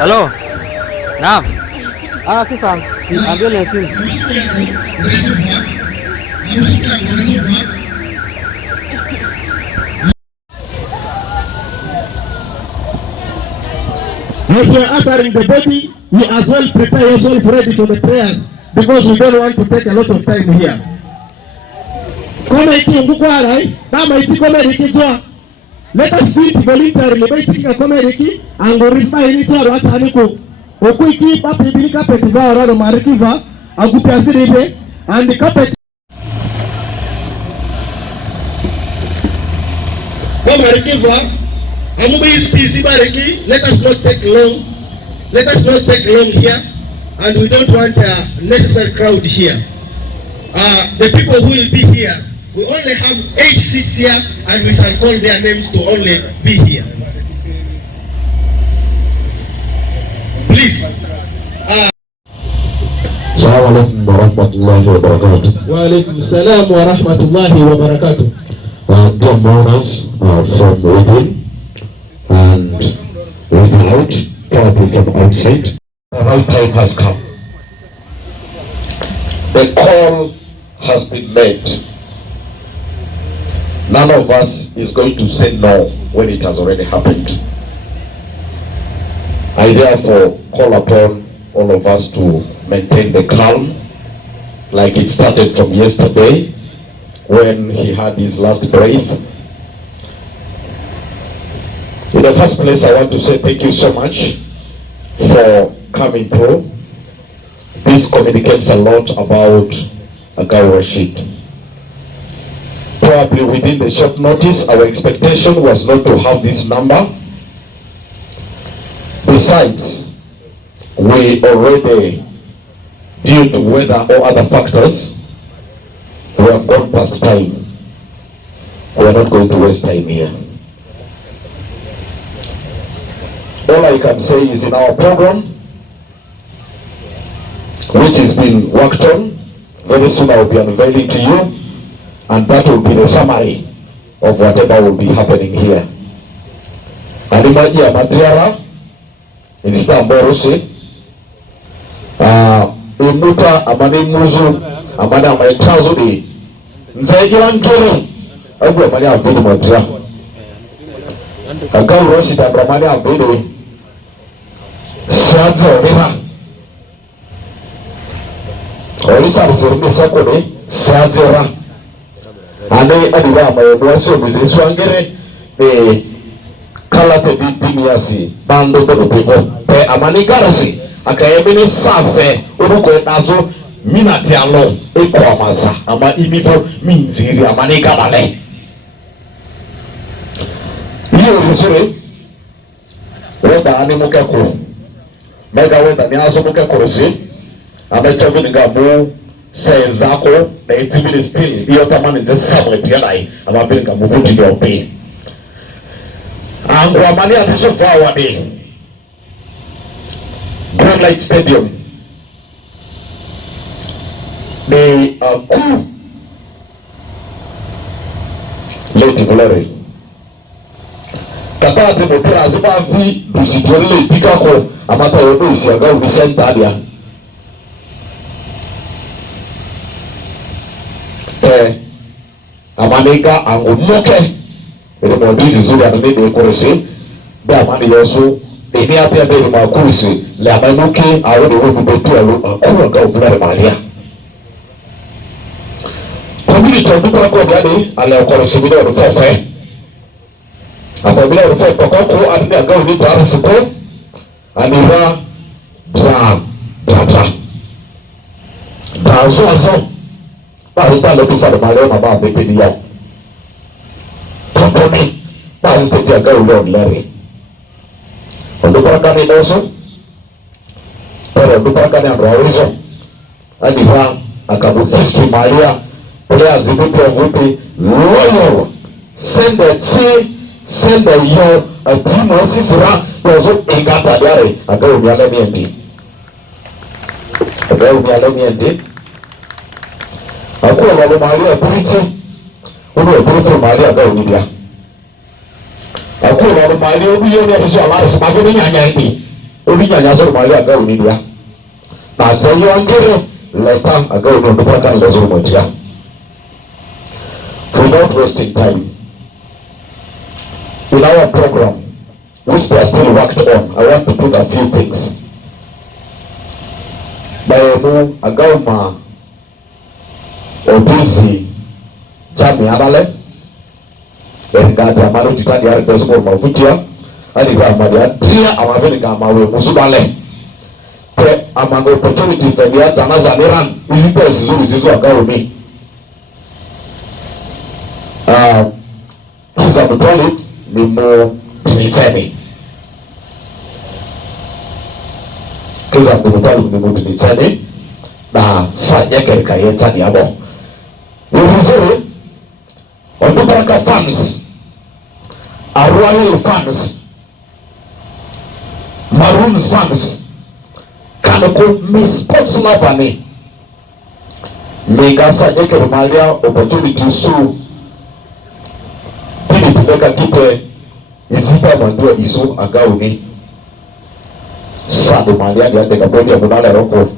Halo. Naam. Afisa ambulance. As you are answering the body, you as well prepare yourself ready for the prayers because we don't want to take a lot of time here. Kama ikiungukwa rai, kama itikome rikizwa, let us do it voluntarily. By taking a comedy, and go respect anything or what Haniku. Oku keep up the carpet around Marikiva, Agupasiribe, and the carpet. Marikiva, Amubi is Bariki. Let us not take long. Let us not take long here, and we don't want a necessary crowd here. The people who will be here, we only have 8 seats here, and we shall call their names to only be here. Please. Assalamualaikum warahmatullahi wabarakatuh. Wa alaikum salam wa rahmatullahi wa barakatuh. Dear mourners from within and without, probably from outside, the right time has come. The call has been made. None of us is going to say no when it has already happened. I therefore call upon all of us to maintain the calm, like it started from yesterday when he had his last breath. In the first place, I want to say thank you so much for coming through. This communicates a lot about Agau Rashid. Probably within the short notice, our expectation was not to have this number. Besides, we already, due to weather or other factors, we have gone past time. We are not going to waste time here. All I can say is in our program, which has been worked on, very soon I will be unveiling to you, and that will be the summary of whatever will be happening here. Alimaji ya Madiara, Minister Amborose, Imuta amane muzu, amane amaitazo di, nzaijiwa ngere, agu amane avili Madiara. Agau Rashid amane avili, siadze orima. Orisa rizirimi sakone, siadze ora. Ane adiwa mayonuwase omizisu angere, kalate di dimiasi, bando dono pivo, pe amani garasi, akayemini safe, uruko etazo, minati alon, eko amasa, ama imivo, minjiri, amani garale. Iyo rizuri, wenda ani muke kuru, mega wenda ni aso muke kuru si, amechovi nga mu, sezako, na itimini still, iyo tamani nje samu etiyanai, ama vili nga muvuti ni opi. Angwa mani atisho forward Greenlight Stadium ni ku leti volere kata de motera aziba vi dusidole dikako amata yodo isi Agau Vicente adia amaniga angu moke ele mwandizi zuri anamede kurisi bia mani yosu eni apia beli makurisi le amanuki awode wobu betu alu akuru Agau vulare malia community Onduparaka biani ale kurisi bide orufofe afa bide orufofe kokoko adini Agau ni tarisiko anira azo pasita lepisa de malia maba vipini yao Toponi, past the Agau Lord Larry. Onduparaka ni also, pero Onduparaka ni androizo. Adiva, akabu history Maria, players zibuti wavuti, loyal, send the yo, a team of Sisera, yozo ingata diare, Agau Mialemi endi. Agau Mialemi endi. Akuwa walo Maria Puriti, Uno Puriti Maria Agau Nibia. Aku lalu mali ubi yoni abisu Allah semacam ini hanya ini. Obinya Yazor Malia Agau Nidia. But tell you angere leta Agau Onduparaka Lazur Motia. Without wasting time, in our program, which they are still worked on, I want to put a few things. Bayemu Agauma Obizi Jami Abale Engadi Amalo Titani Arepesumo Mavutia Aniga Amadia Tria Amavenika Amawe Musubale Te Amago opportunity for the Atanaza Niran visitors Zizu Agaumi Kisa Mutoli Mimo Tritemi Kisa Mutoli Mimo Tritemi na Sanya Kerika Yetani Abo Yuzuri Onduparaka fans Royal fans Maroons fans Kanoko me sports lover me Mega Sanya Kerika opportunity so Pili Pumeka Kipe Izita Mandua Iso Agau ni Sadu Malia Gande Kabodi Amunala Roko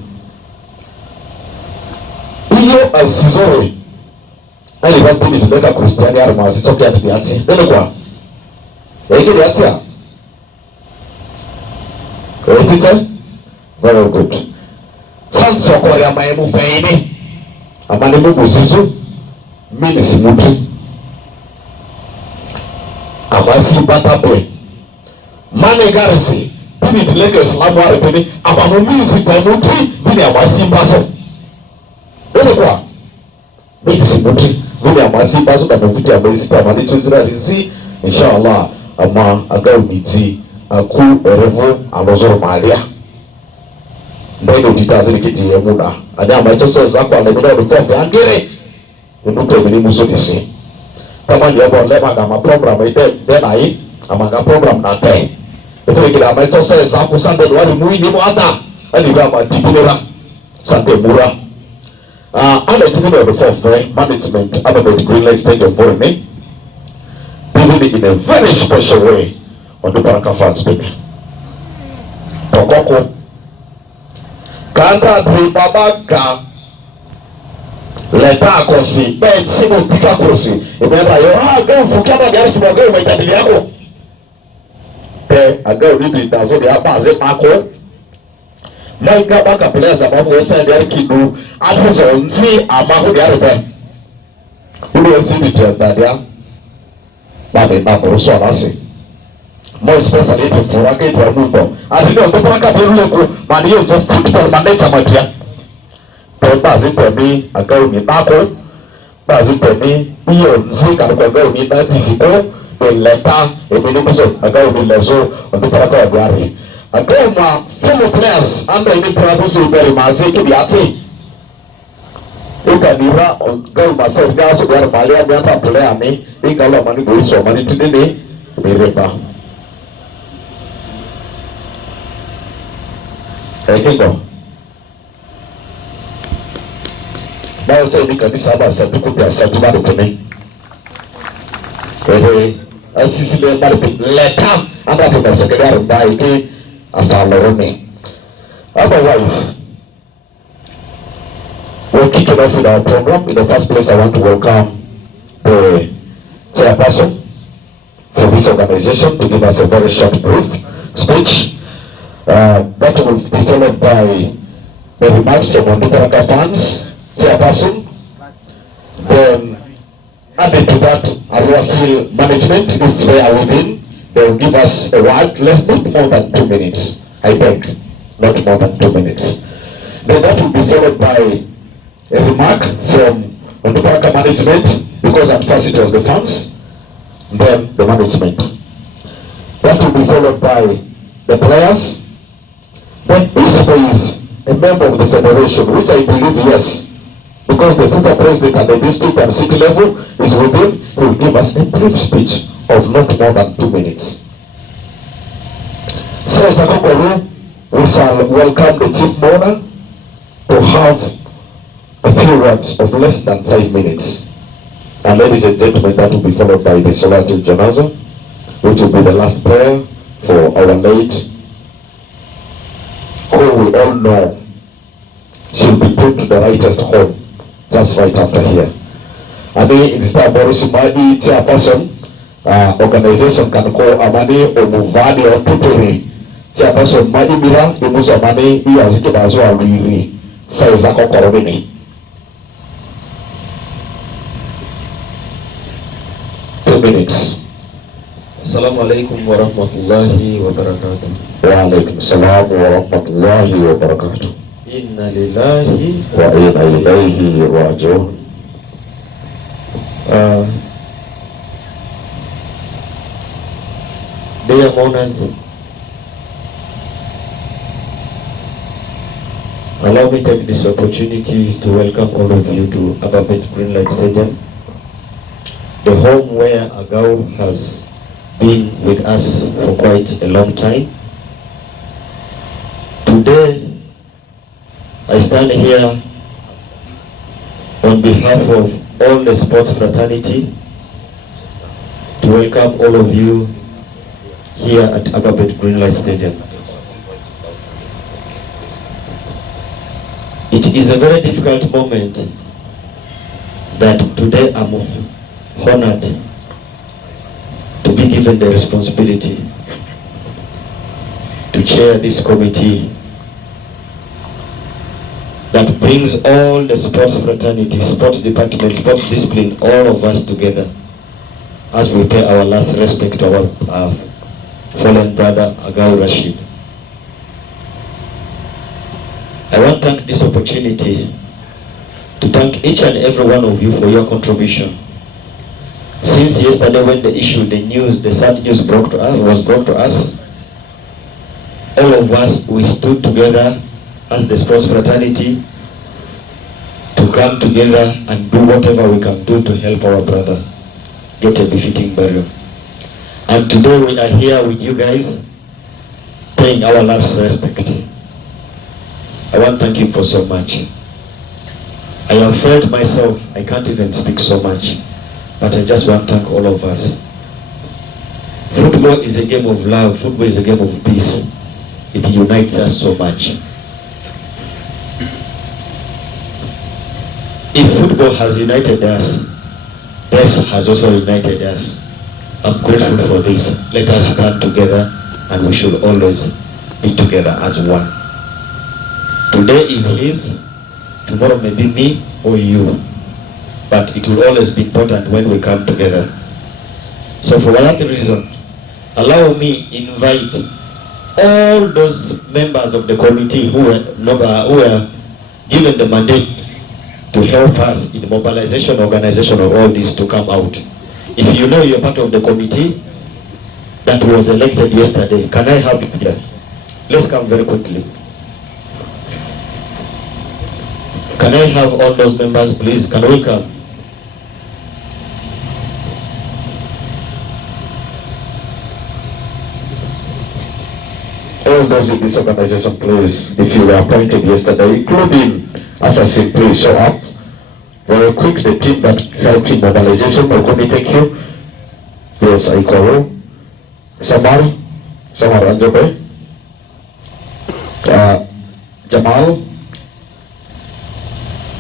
Iyo asizore ali vapili tubeka Kristiani arma sitoke atubiati nene kwa ege diatia etite very good sans okori amayemu feini amane mubu zizu mini simutu amasi batape mane garisi bini dileke islamu arepeni amamumisi femuti bini amasi mbaso nene kwa mini simuti Vile amasi baso na mvuti amazita amani tuzira rizi inshallah ama Agau miti aku erevo alozoro malia ndego titazi kiti yemuna ani amacho so zako alemina rufofe angere emute mini muso disi kama ndio lema kama program ite tena hii ama ka program na te efe kila amacho so zako sande wali muini mo ata ani kama tipilera sande mura and I think the fourth management about the Greenlight Stadium for me, doing it in a very special way on the Onduparaka fans, baby. Tokoko Kanda Dribabaka Leta Kosi, Ben Simo Tika Kosi, remember you go for Kama Garsi Mago, my Tadiago. I go read it, that's what they are passing Marco. Manga baka players above Western Kidu, Adhuzon, see Amahu Garba. You will see the trend that they are. Baby, Babu, so I say. More especially for a gate or football. I think Onduparaka Peruko, Mania to football, Maneta Matia. Bazit to me, a girl in Baco, Bazit to me, Ion, Zika, a girl in Anticipo, a letter, a minimum, a girl in Lazo, Onduparaka Gary. Agau fellow players under any purpose will very much to the ati. You can never go myself guys where Malia Bianta player me, they got a money goes for money today, be river. Hey, go. Now tell me, can this have a certificate to me? Hey, a Sicilian letter, I'm not the secretary by otherwise, we're kicking off with our program. In the first place, I want to welcome the chairperson for this organization to give us a very short brief speech. That will be followed by the remarks from Onduparaka fans, chairperson. Then added to that, Raaji'uun management, if they are within, they will give us a word, less not more than 2 minutes. I beg, not more than 2 minutes. Then that will be followed by a remark from Onduparaka management, because at first it was the fans, then the management. That will be followed by the players. Then if there is a member of the federation, which I believe yes, because the FIFA president at the district and city level is within, he will give us a brief speech of not more than 2 minutes. So we shall welcome the chief mourner to have a few words of less than 5 minutes. And ladies and gentlemen, that will be followed by the Salatul Janaza, which will be the last prayer for our late know should be put to the rightest home, just right after here. Ani instead of Boris Madi chairperson, organization can call Amani Omuvadi or Tuturi. Chairperson Madi Mira, Imusa Mani, Yaziki Really, Saizako Koromini. 2 minutes. Assalamu alaikum wa rahmatullahi wa barakatuh. Wa alaikum salam wa rahmatullahi wa barakatuh. Innalilahi wa Illaihi Raaji'uun. Dear mourners, allow me to take this opportunity to welcome all of you to Greenlight Stadium, the home where Agau has been with us for quite a long time. Today, I stand here on behalf of all the sports fraternity to welcome all of you here at Greenlight Stadium. It is a very difficult moment that today I'm honored to be given the responsibility to chair this committee that brings all the sports fraternity, sports department, sports discipline, all of us together as we pay our last respect to our fallen brother Agau Rashid. I want to take this opportunity to thank each and every one of you for your contribution. Since yesterday when the sad news was brought to us, all of us, we stood together as the sports fraternity to come together and do whatever we can do to help our brother get a befitting burial. And today we are here with you guys paying our last respect. I want to thank you for so much. I have felt myself, I can't even speak so much, but I just want to thank all of us. Football is a game of love, football is a game of peace. It unites us so much. If football has united us, death has also united us. I'm grateful for this. Let us stand together and we should always be together as one. Today is his, tomorrow may be me or you, but it will always be important when we come together. So for that reason, allow me invite all those members of the committee who were given the mandate to help us in the mobilization, organization of all this to come out. If you know you're part of the committee that was elected yesterday, can I have it here? Let's come very quickly. Can I have all those members, please? Can we come? All those in this organization, please, if you were appointed yesterday, including Assassin, please show up. Very quick, the team that helped in mobilization, Okumi, thank you. Yes, Aikoro. Samar Anjobe.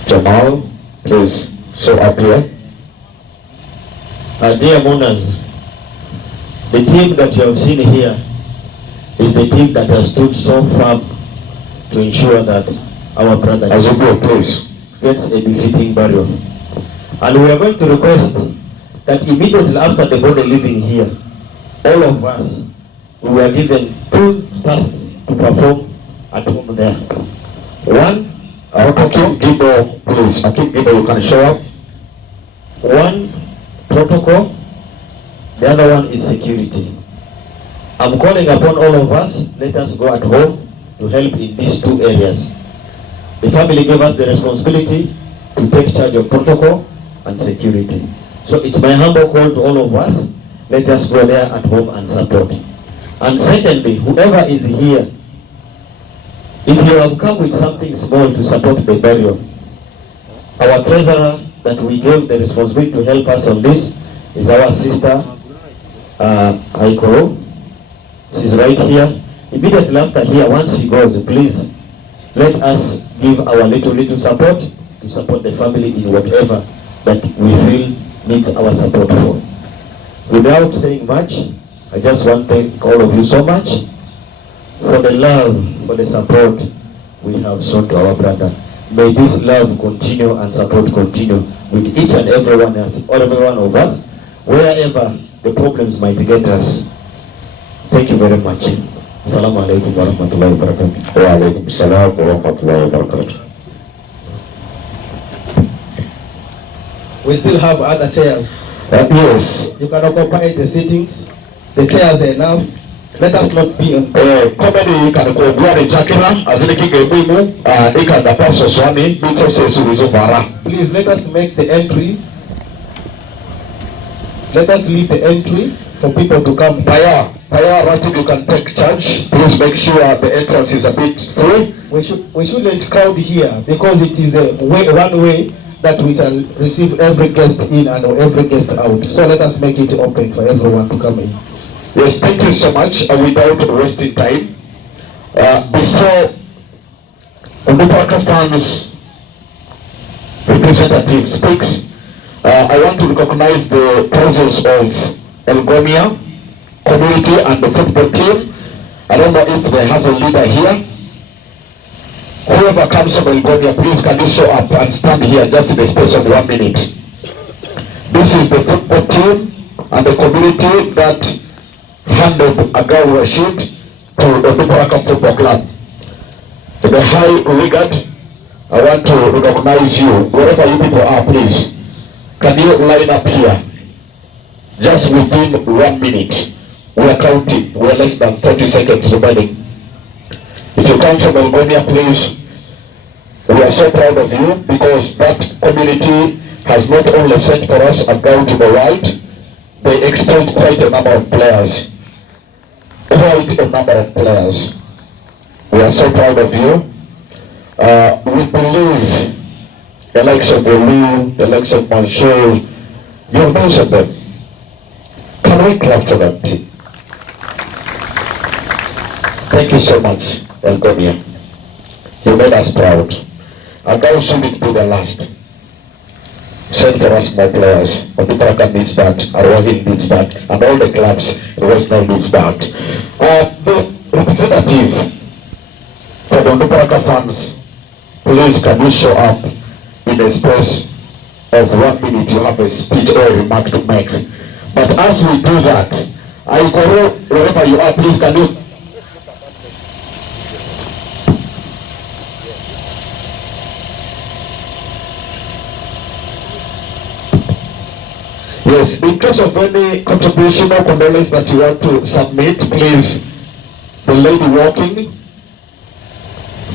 Jamal, please show up here. Dear mourners, the team that you have seen here is the team that has stood so firm to ensure that our brother please gets a befitting burial. And we are going to request that immediately after the body leaving here, all of us, we were given 2 tasks to perform at home there. One, Akim Gibo, please. Akim Gibo, you can show up. One, protocol. The other one is security. I'm calling upon all of us, let us go at home to help in these 2 areas. The family gave us the responsibility to take charge of protocol and security. So it's my humble call to all of us, let us go there at home and support. And secondly, whoever is here, if you have come with something small to support the burial, our treasurer that we gave the responsibility to help us on this is our sister, Aikoro. She's right here. Immediately after here, once she goes, please let us give our little support to support the family in whatever that we feel needs our support for. Without saying much, I just want to thank all of you so much for the love, for the support we have shown to our brother. May this love continue and support continue with each and every one of us, wherever the problems might get us. Thank you very much. Assalamu alaikum wa rahmatullahi wa barakatuh. Wa alaikum salam wa rahmatullahi wa barakatuh. We still have other chairs. Yes. You can occupy the sittings. The chairs are enough. Let us not be on. Komedi kan ko buare chakira azile kike muimu ikanda paso swami bicho sesulizo vara. Please let us make the entry. Let us leave the entry for people to come. Paya Raaji'uun, you can take charge. Please make sure the entrance is a bit free. We shouldn't crowd here because it is one way that we shall receive every guest in and every guest out. So let us make it open for everyone to come in. Yes, thank you so much. Without wasting time, before Onduparaka fans representative speaks, I want to recognize the presence of Elgomia community and the football team. I don't know if they have a leader here. Whoever comes from Elgomia, please can you show up and stand here just in the space of 1 minute. This is the football team and the community that handed Agau Rashid to Onduparaka Football Club. To the high regard, I want to recognize you. Wherever you people are, please, can you line up here? Just within 1 minute. We are counting. We are less than 30 seconds remaining. If you come from Elgomia, please, we are so proud of you because that community has not only sent for us Agau to the world, they exposed quite a number of players. Quite a number of players. We are so proud of you. We believe the likes of Belu, the likes of Mansour, you have mentioned them. Can we clap for that team? Thank you so much, Elgomia. You made us proud. Agau shouldn't be the last. Send for us more players. Onduparaka needs that, Arwahim needs that, and all the clubs in West Nile needs that. The representative for the Onduparaka fans, please can you show up in a space of 1 minute. You have a speech or a remark to make. But as we do that, I go wherever you are, please can you. Yes, in case of any contribution or condolence that you want to submit, please, the lady walking,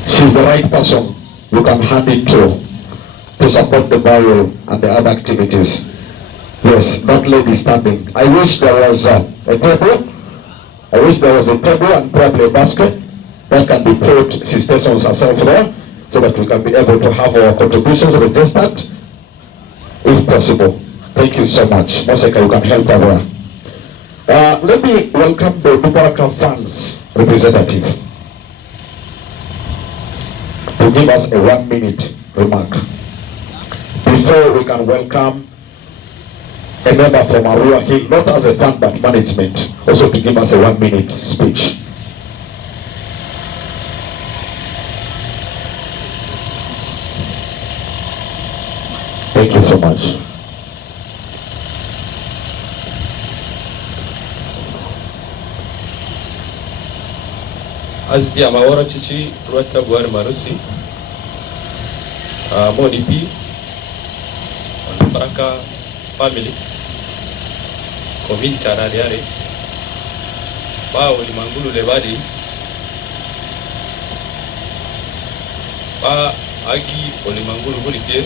she's the right person you can hand it to support the burial and the other activities. Yes, that lady standing. I wish there was a table. I wish there was a table and probably a basket that can be put. She stations herself there so that we can be able to have our contributions registered if possible. Thank you so much. Moseka, you can help her. Let me welcome the Onduparaka fans representative to give us a 1 minute remark. Before we can welcome a member from Arua Hill, not as a fan but management, also to give us a 1 minute speech. Thank you so much. As the Amawara Chichi, Rwata Buhari Marusi, Monipi, Onduparaka family, community Tarariare, Ba Ulimangulu Levadi, Ba Agi Ulimangulu Bulipie,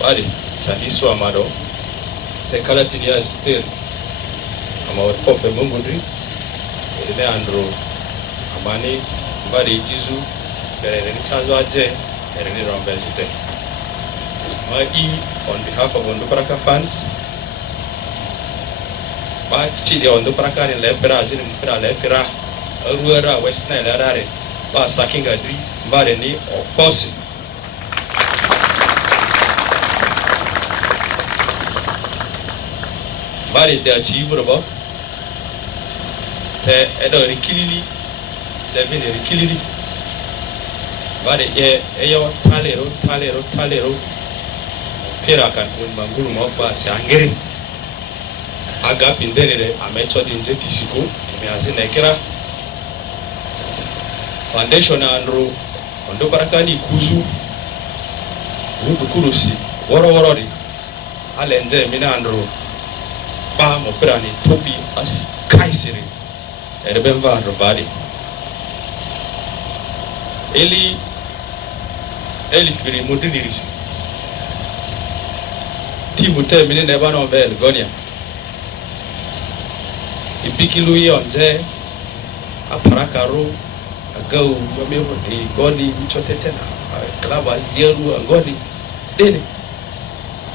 Badi, Chandiso Amado, the Kalatinia still, Amawar Pope Mungudri. Ene Andrew Amani Mbari Jizu Ereni Chanzo Aje Ereni Rambezite. On behalf of Onduparaka fans, Chidi Onduparaka in Lepera, Zin Lepera, Ruera, West Nile, ba sakinga dri mbare ni okosi mbare de achibura ba te edo rikilili de bine rikilili mbare eyo talero pira kan un manguru mo ba sangere aga pindere amecho dinje tisiko me azina kira foundation andro Onduparaka ni kuzu kurusi woro di alenje mina andro ba mo pirani topi as kaisiri erebemva andro badi eli firi mudirisi timu te mine ne bano bel gonia ipikilu yonje aparaka ro Agau yamebo di goni michotetena klabas dieru angoni dene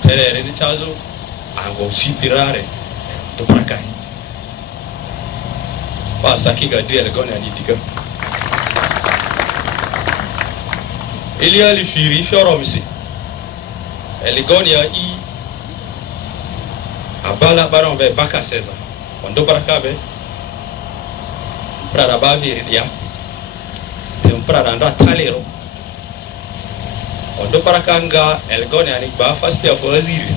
tere ni chazo ango sipirare Onduparaka pasa kiga dire goni anitika ili ali firi fioromisi eligonia i abala baron be baka seza Onduparaka be prara bavi ya temprara ndo talero Onduparaka nga elgonia ni ba first year for waziri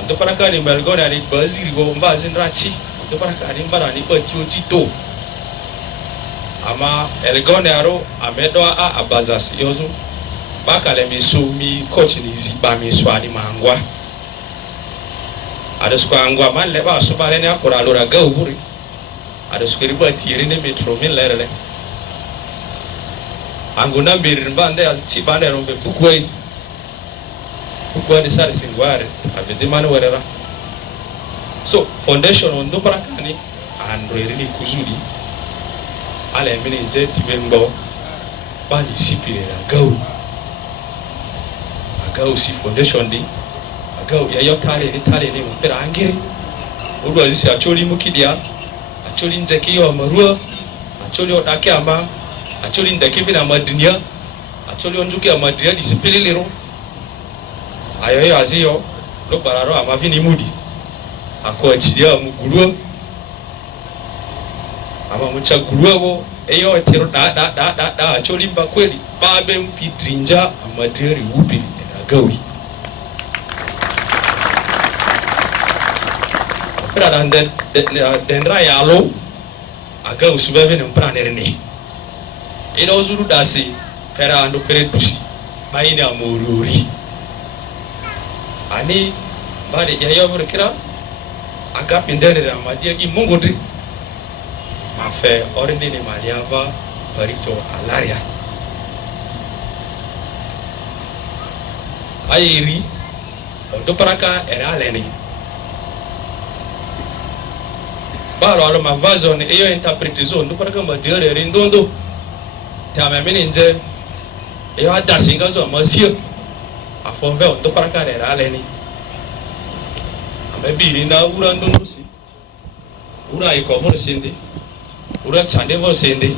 Onduparaka ni elgonia ni waziri go mbazi nrachi Onduparaka ni mbara ni kwa chito ama elgonia ro amedoa a abazas yozo bakale mi coach ni ziba mi swani mangwa adesko angwa man le ba so bale ni akora lora ga uburi adesko riba tiri ne metro min lerele anguna birin bande as ci bande rombe bukwai di sar singware abedi man werera so foundation Onduparaka ni andro irini kuzuri ale mini je tibembo bani sipire Agau si foundation di Agau ya yotale ni mpera angiri udu azisi acholi mukidia acholi nzeki yo marua acholi odake ama acholi ndeke vina madinia acholi onjuki ya madinia disipililiro ayo aziyo lo bararo ama vini mudi akwa chidia mugulua ama mucha gulua wo eyo tero da acholi mba kweli babe mpidrinja amadiri ubi Agawi pera dan dendra yalo Agau subebe ne mpra nerene ina uzuru dasi pera ando peredusi bayini amorori ani bade ya yobro kira aga pindere amadia gi mongodi mafe orindini maliava parito alaria ayiri Onduparaka era leni balo alo mavazo ne eyo interpretation Onduparaka mbadere rindondo tama meninje eyo adasinga zo masio afonve Onduparaka era leni amebiri na ura ndondosi ura ikovo sende ura chandevo sende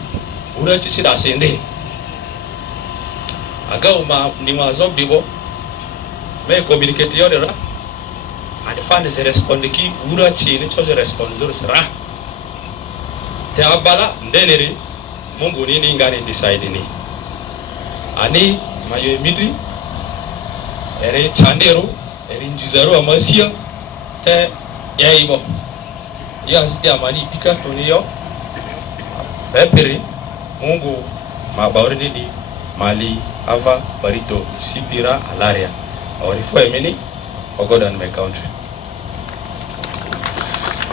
ura chichira sende Agau ma ni mazo bibo me communicate yodera and fan ze responde ki ura chini chose responde zoro sera te abala ndeneri mungu nini ngani decide ni ani mayo midri ere chandero ere njizaro amasia te yaibo yasi amani tika toniyo peperi mungu mabauri nini mali ava parito sipira alaria or for a minute or God and my country.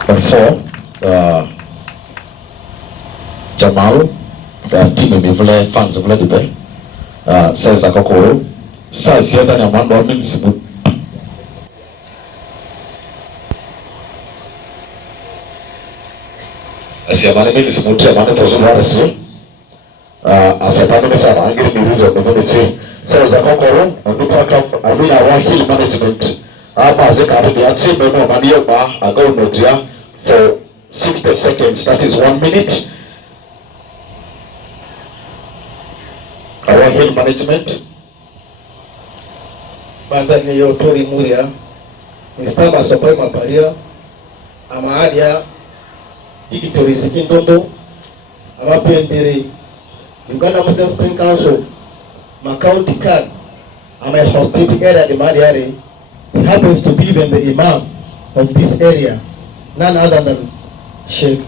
Before Jamal team mevule fans vule dibe says akokoro says yenda na mando minsibu asiamane minsibu te amane tozo warasi afetano mesana angiri mirizo mevule says akokoro Onduparaka amina Rahil management hapa zekaribi ati meno maniyo ba Agau media for 60 seconds, that is 1 minute our hill management. Bandani yo tori muria. Instama supply maparia. Amaadia. Ikitori zikindondo. Amapendere. Uganda Muslim Spring Council. My county card. I'm a hospitality area the Madiare. He happens to be even the imam of this area. None other than Sheikh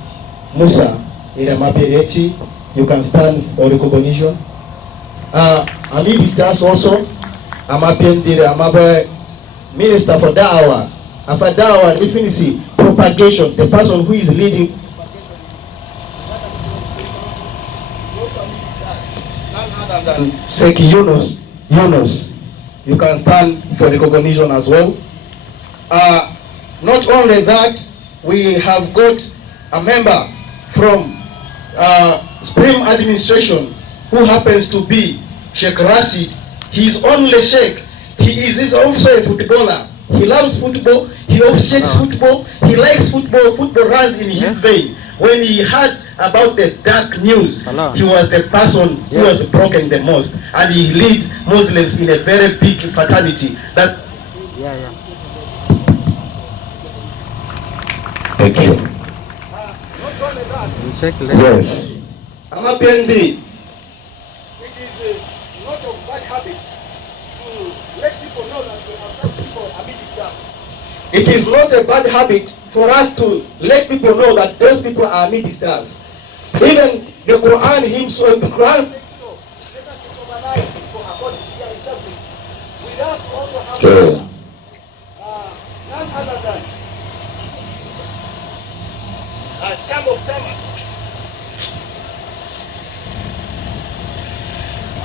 Musa Iramaperechi. You can stand for recognition. Amid stars also. Amapendere Amabe Minister for Da'wah. After Da'wah, definitely propagation. The person who is leading. Sheikh Yunus. You can stand for recognition as well. Not only that, we have got a member from Spring Administration who happens to be Sheikh Rashid. He's only Sheikh. He is also a footballer. He loves football. He appreciates football. He likes football. Football runs in his vein. When he heard about the dark news, he was the person who was broken the most, and he leads Muslims in a very big fraternity. That. Thank you. Yes. Amapendi. It is not a bad habit to let people know that we have some people amidst us. It is not a bad habit for us to let people know that those people are amidst us. Even the Quran himself, the Quran says so. Let us recognize people according to their interpretation. We also have none other than Cham of Tama.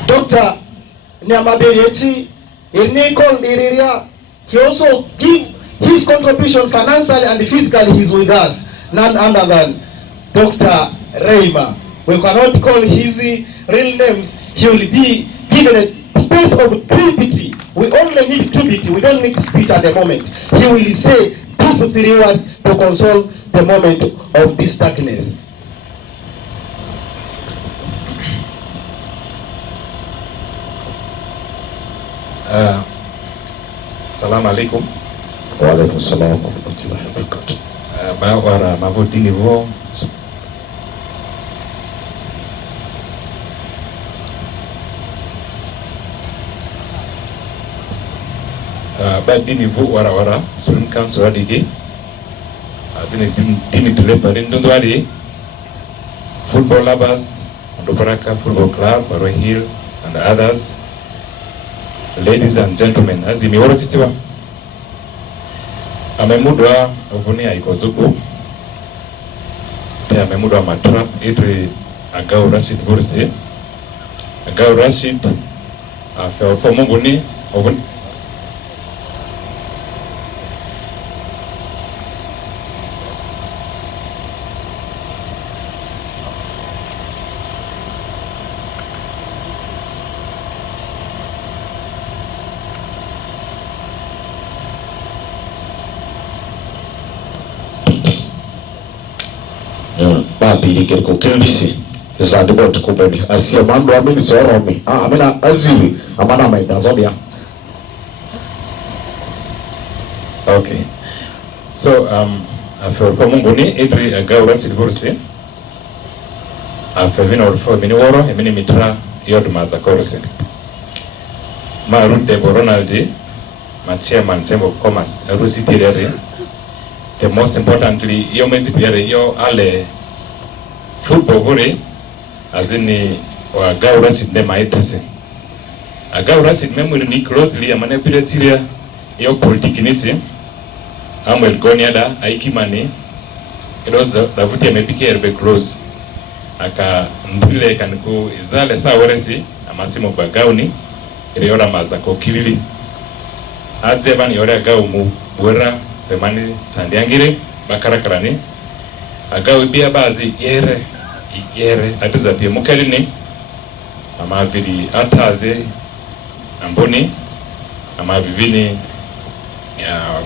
Dr. Nyamabelieti, he also give his contribution financially and physically. He's with us. None other than Dr. Reima. We cannot call his real names. He will be given a space of tribute. We only need tribute. We don't need speech at the moment. He will say 2 to 3 words to console the moment of this darkness. Salam alaikum. Wa alaikum salam wa rahmatullahi wa barakatuh. Bawara mavotini vo. Dini vo wara Supreme Council adigi. Azine dini tulepari ndondo adi. Football lovers, Onduparaka Football Club, Baro Hill, and others. Ladies and gentlemen, as you may titiwa amemudwa ovuni aikozuku te amemudwa matrap itwe Agau Rashid bursi Agau Rashid for munguni ovuni Babi ko kelbisi zade bot ko bani asia mando amini so romi amina azili amana mai dazobia. Okay, so for munguni idri Agau Rashid bursi vina orfo mini woro mini mitra yodma za korse ma runde Ronaldi ma chairman chamber of commerce rusi tirere. The most importantly, yo menzipiere yo ale football hore azini wa Agau Rashid ne maitase. Agau Rashid memory ni closely amane pire tiria yo politiki nisi amwel goniada aikimani edos da vuti mepike erbe close aka mbile kaniko izale sa woresi amasimo kwa gauni iriora mazako kilili adzebani yore Agau mu bwera femani sandiangire bakarakarani Agau bia bazi yere atiza pia mukalini ama vili ataze amboni ama vivini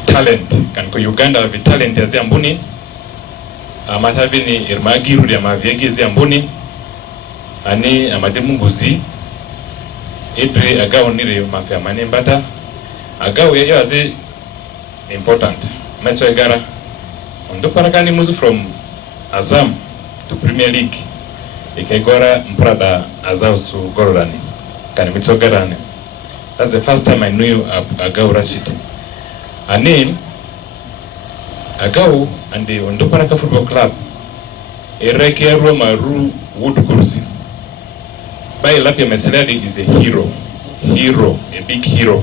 talent kanko Uganda vi talent ya amboni ama tavini irmagiru ya maviegi ya amboni ani amade munguzi idri Agau niri mafia mani mbata Agau yeyo azi important mecho egara Onduparaka ni muzu from Azam to Premier League ikegora mprada Azau su gororani kani mecho garani. That's the first time I knew Agau Rashid. Anin Agau and the Onduparaka Football Club Ereke Roma Ru Wood Kursi. By Lapia Meseladi is a hero, a big hero.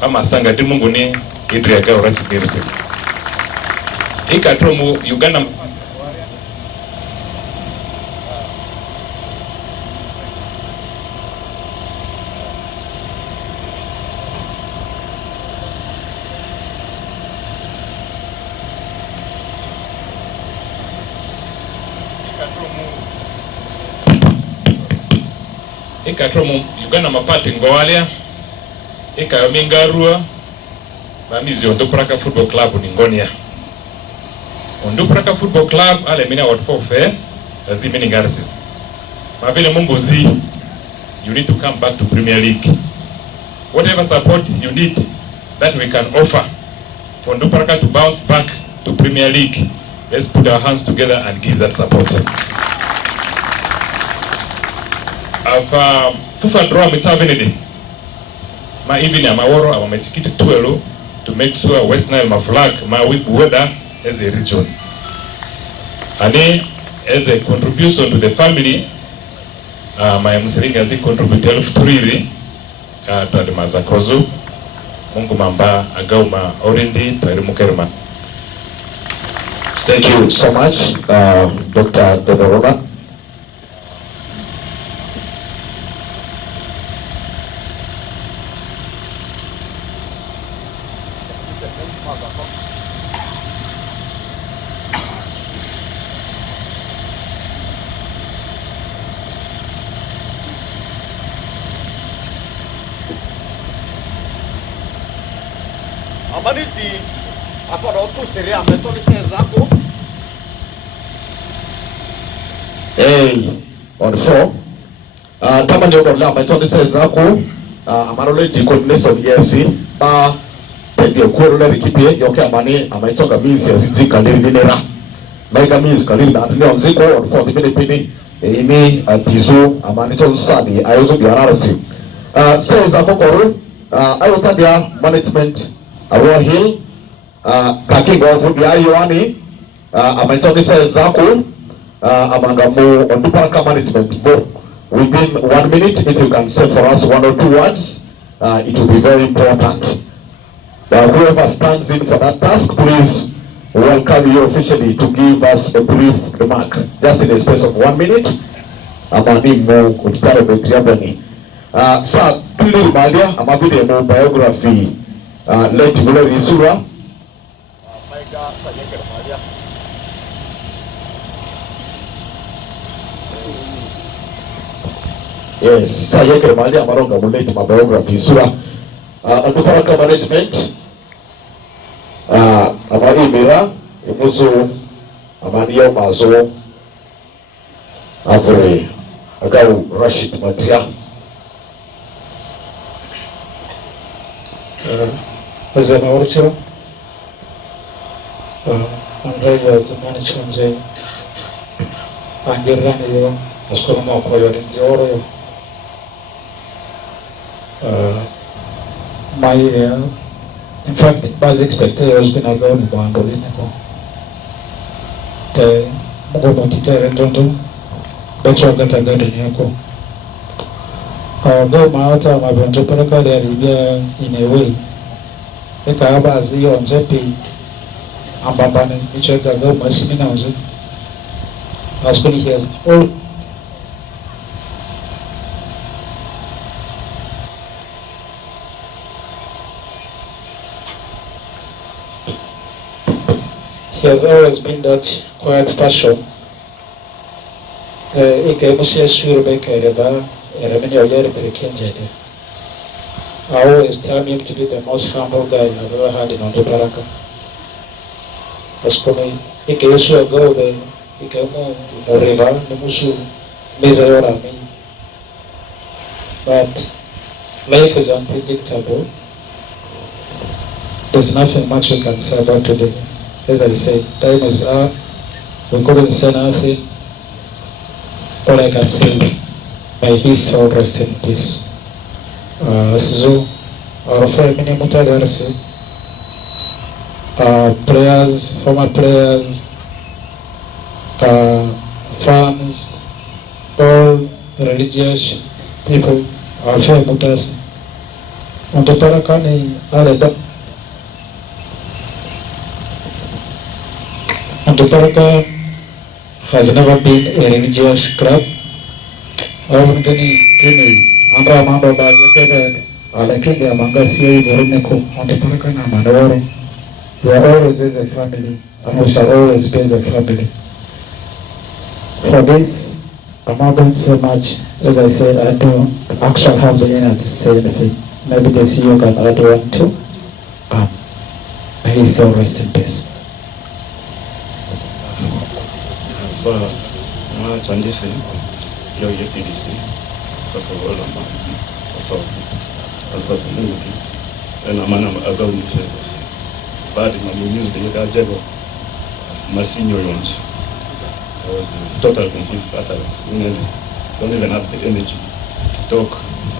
Ama sanga dimunguni idri Agau Rashid nirse. Ika tromu Uganda Ikatromu Uganda mapati ngoalia ikayomingarua bamizi Onduparaka Football Club ni ngonia Onduparaka Football Club ale mina what for fair lazima ni ngarasi mavile mumbuzi you need to come back to Premier League. Whatever support you need that we can offer for Onduparaka to bounce back to Premier League, let's put our hands together and give that support. Fufa draw mitavini ma even amaworo amametikiti tuelo to make sure West Nile ma flag ma weather as a region and as a contribution to the family my msiringi azi contribute 3 to the mazakozo Mungu mamba Agau ma orendi tarimukerma. Thank you so much, Dr. Deborona. Amaniti apa rotu seria amesoni senzako. On 4. Kama ndio kwa lama ito senzako amarole di coordination yesi tedio kuerule rikipie yoke amani amaitoka mizi aziti kaliri dinera. Maiga mizi kaliri na atende onziko on 4 dipini pini imi tizu amani ito sadi ayozo biararasi. Senzako koru ayotabia management Awa Hill, kakingo fundi ayuani, amaitoki senzako, amangamu Onduparaka management board. Within 1 minute, if you can say for us 1 or 2 words, it will be very important. Whoever stands in for that task, please welcome you officially to give us a brief remark. Just in the space of 1 minute. Amanimu kutitaro betriabani. Sa kili rimalia, amabide mo biography. Let Mula Risura. Yes, Sayaka Mali Amaronga will let my biography Sura. Onduparaka management. Amari Mira, Emuso, Amanio Mazo, Avre, Agau Rashid Matria. As an orator, and as a management, and Gerrani, as Coloma Koyo in the Oro. In fact, as expected, I was going to go to Bandolinico. The Mugomotita and Tonto, better get a garden. Go my outer, my Onduparaka, there in a way. Eka haba azi onzepi ambambane icho Agau masimi na onze askuli he has all he has always been that quiet passion. Eka musia sure beka ereba eremeni oyere berekenjete. I always tell him to be the most humble guy I've ever had in Onduparaka. As for me, he can also go there, he can move in the river, the Musu, Meza Yorami. But Life is unpredictable. There's nothing much we can say about today. As I said, time is up. We couldn't say nothing. All I can say is, may his soul rest in peace. So, our family mutagarsi, players, former players, fans, all religious people, our family mutasi. Onduparaka ni aleda. Onduparaka has never been a religious club. Kini amba mambo baadhi lakini amanga sio niko Onduparaka na Mandoro. We are always as a family, and we shall always be as a family. For this, I'm not going so much. As I said, I don't actually have the energy to say anything. Maybe the CEO can add one too. May he still rest in peace. Chandisi, yo PDC, Alpha community, and a man of Agau Rashid. But my music, the Agau my senior ones. I was totally confused. I don't even have the energy to talk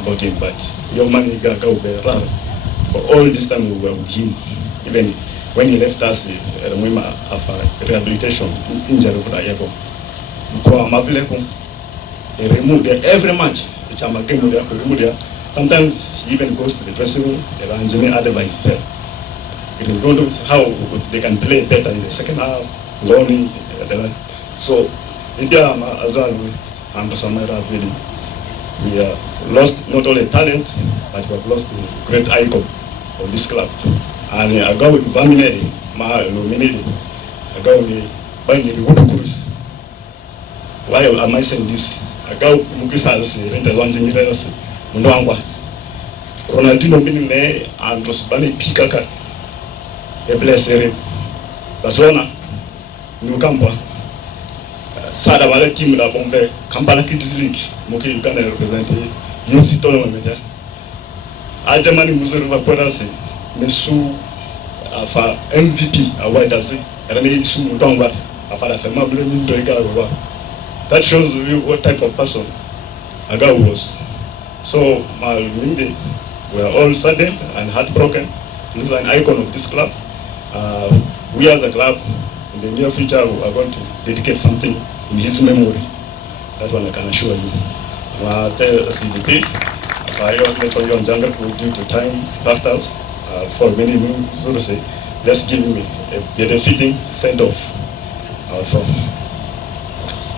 about him. But your man Agau Rashid, for all this time we were with him, even when he left us, after rehabilitation injury for Agau. He removed every match. Sometimes he even goes to the dressing room and engineer advice there. He don't know how they can play better in the second half, learning. So India as well, we have lost not only talent, but we have lost a great icon of this club. And I go with family, I go with buying the Wutukurus. Why am I saying this? I go Mukisas, Renters on Generals, Munangwa, Ronaldinho Minime, and Rosbani Pikaka, a blessed Barcelona, New Campa, Sadamale team la Bombay, Kampala Kids League, Moki Uganda represented, Youth Tournament. Ajamani Muzuru Porasi, Mesu, for MVP, a white as it, and I soon downward, a father family in Drega. That shows you what type of person Agau was. So, we are all saddened and heartbroken to lose an icon of this club. We as a club, in the near future, are going to dedicate something in his memory. That's what I can assure you. CDP, due to time factors, for many moves, just give me a befitting send-off from.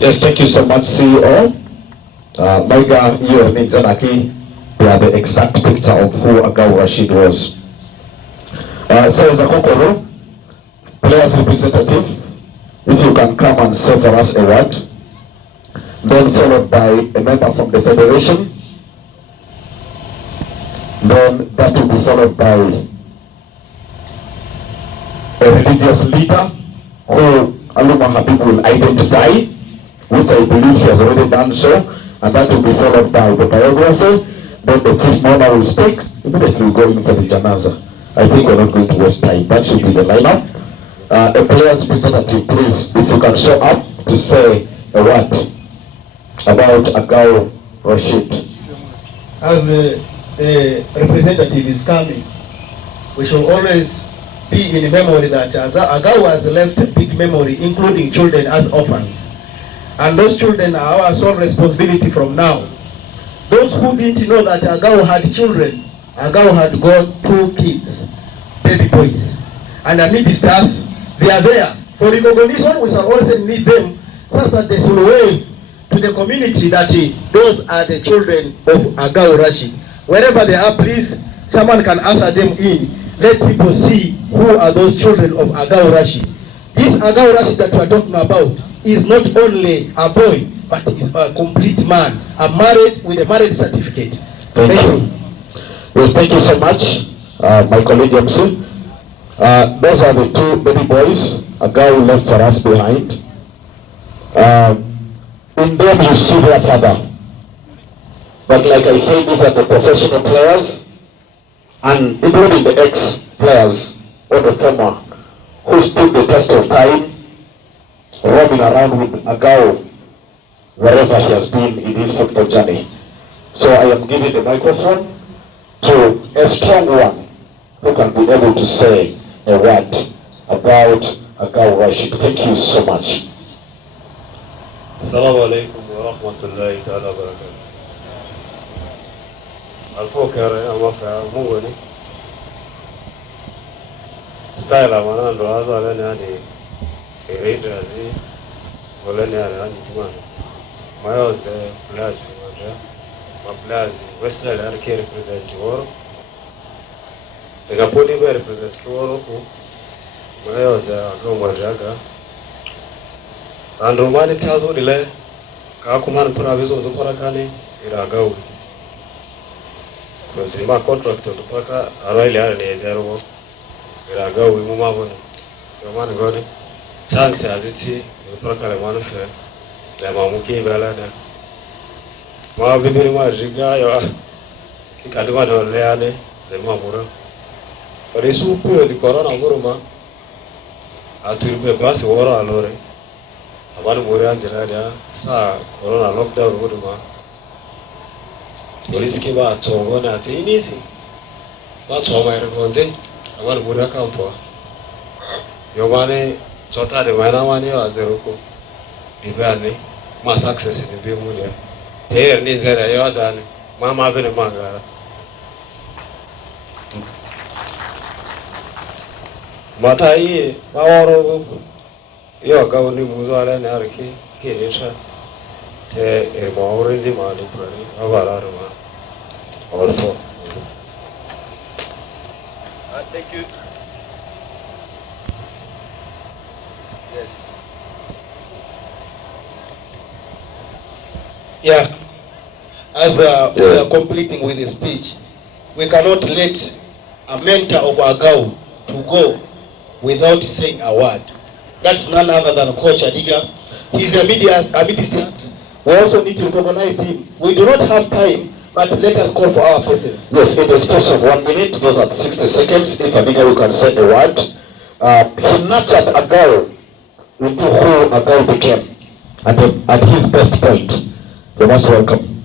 Yes, thank you so much, CEO. Maiga, you and Zanaki, we have the exact picture of who Agau Rashid was. So, Zakokoro, players representative, if you can come and say for us a word, then followed by a member from the federation, then that will be followed by a religious leader who Aluma Habib will identify, which I believe he has already done so, and that will be followed by the biography. Then the chief mourner will speak. Immediately we go in for the janaza. I think we're not going to waste time. That should be the lineup. A players representative, please, if you can show up to say a word about Agau Rashid. As a representative is coming, we should always be in memory that Agau has left a big memory, including children as orphans. And those children are our sole responsibility from now. Those who didn't know that Agau had children, Agau had got 2 kids, baby boys. And amidst us, they are there. For recognition, we shall also need them such that they should wave to the community that those are the children of Agau Rashid. Wherever they are, please, someone can usher them in. Let people see who are those children of Agau Rashid. This Agau Rashid that we are talking about is not only a boy, but is a complete man, married with a marriage certificate. Thank you. Yes, thank you so much, my colleague MC. Those are the 2 baby boys Agau left for us behind. In them you see their father. But like I said, these are the professional players, and including the ex-players or the former, who stood the test of time, roaming around with Agau wherever he has been in his football journey. So I am giving the microphone to a strong one who can be able to say a word about Agau Rashid. Thank you so much. Assalamu alaikum wa rahmatullahi ta'ala wa barakatuh. Alfokere amaka Mungu ni style manando azo alani hadi irida zi olani hadi tumana mayo the players pimoja ma players western are care represent woro egapodi be represent woro ku mayo the agomwajaga andromani tazo dile ka kumana praviso Onduparaka ni iragau Kusima contract Onduparaka aroile ale derwo iragau imumabona yomani gode chance aziti Onduparaka le manufe le mamuki balana ma bibiri ma jiga yo ikadwa no leane le mamura orisu pure di corona nguruma aturibe basi wora alore abana muri anjira dia sa corona lockdown nguruma polisi ba tongona ati inisi ba toma ironze abana muri akampo yomane chota de mana mani azeroko ibane ma success ni be mulia ter ni zera yo dani mama bene mangara matai baworo yo gawni muzo ala ne arki kenisha te e mawre di mali prani avara roma also thank you. Yes. Yeah, as we are completing with the speech, we cannot let a mentor of Agau to go without saying a word. That's none other than Coach Adiga. He's a media distance. We also need to recognize him. We do not have time, but let us call for our persons. Yes, in the space of 1 minute, those are 60 seconds. If Adiga you can say a word. He nurtured Agau into who Agau became at his best point. You're most welcome.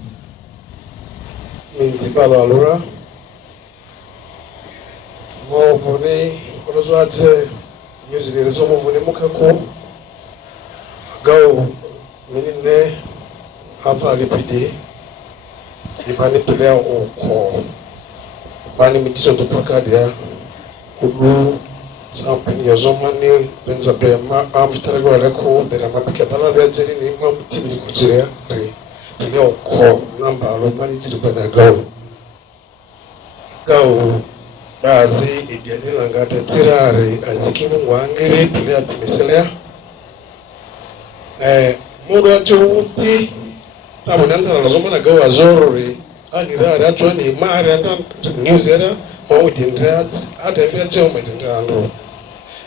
Minzibalo Alura. Movuni, Roswate, music is over when Mukako. Agau, Minine, Alpha Lipidi, Ibani Pilea or Bani Mitiso to Pracadia, Kudu, Sampin Yozomani, Benzabema, Amsterdam, the Ramapicabala, Verzini, Tibi Kuziria, no call number of money to the go Bazi, Iganilangata Tirari, Azikim Wangiri, Pilea Pimeselia. Mura Chuti, Tamananta, Lazomana go Azori, Anira, Johnny, Marian, New Zera, Mountain Rats, at a fair gentleman.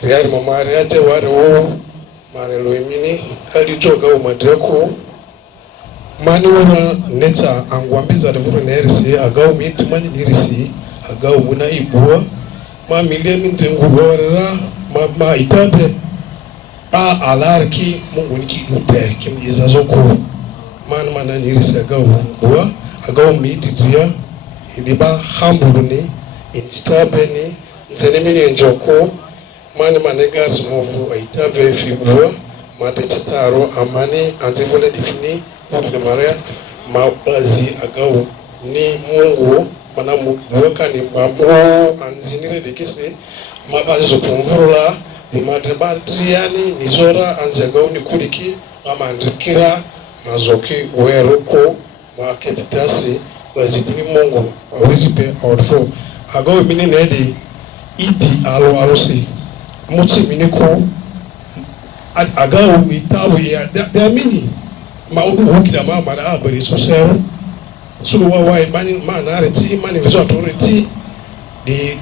Real Mamaria, Tewaro, Maneluimini, Alijoga, Madreko. Manuwa neta angwambiza davuru nerisi Agau mitu mani dirisi Agau muna ibua ma milioni ntengurora ma itabe pa alarki Mungu niki dute kim izazoko mana nirisi Agau mbua Agau miititia ibiba hambuluni instabe ni nzenemini njoko mana gars movu itabe fibua matetaro amani anzivole difini de Maria mabazi Agau ni Mungu mana mweka ni mambo anzinire de kisi mabazi zopumvurula ni madrebatriani ni zora anzi Agau ni kuliki ama andikira mazoki weruko maketitasi wazipini Mungu wawizipe awardfo Agau mini nedi idi alusi muti miniko Agau itabu ya mini maudu hukida mama na abari sosero sulu wawa bani manareti mani viso authority di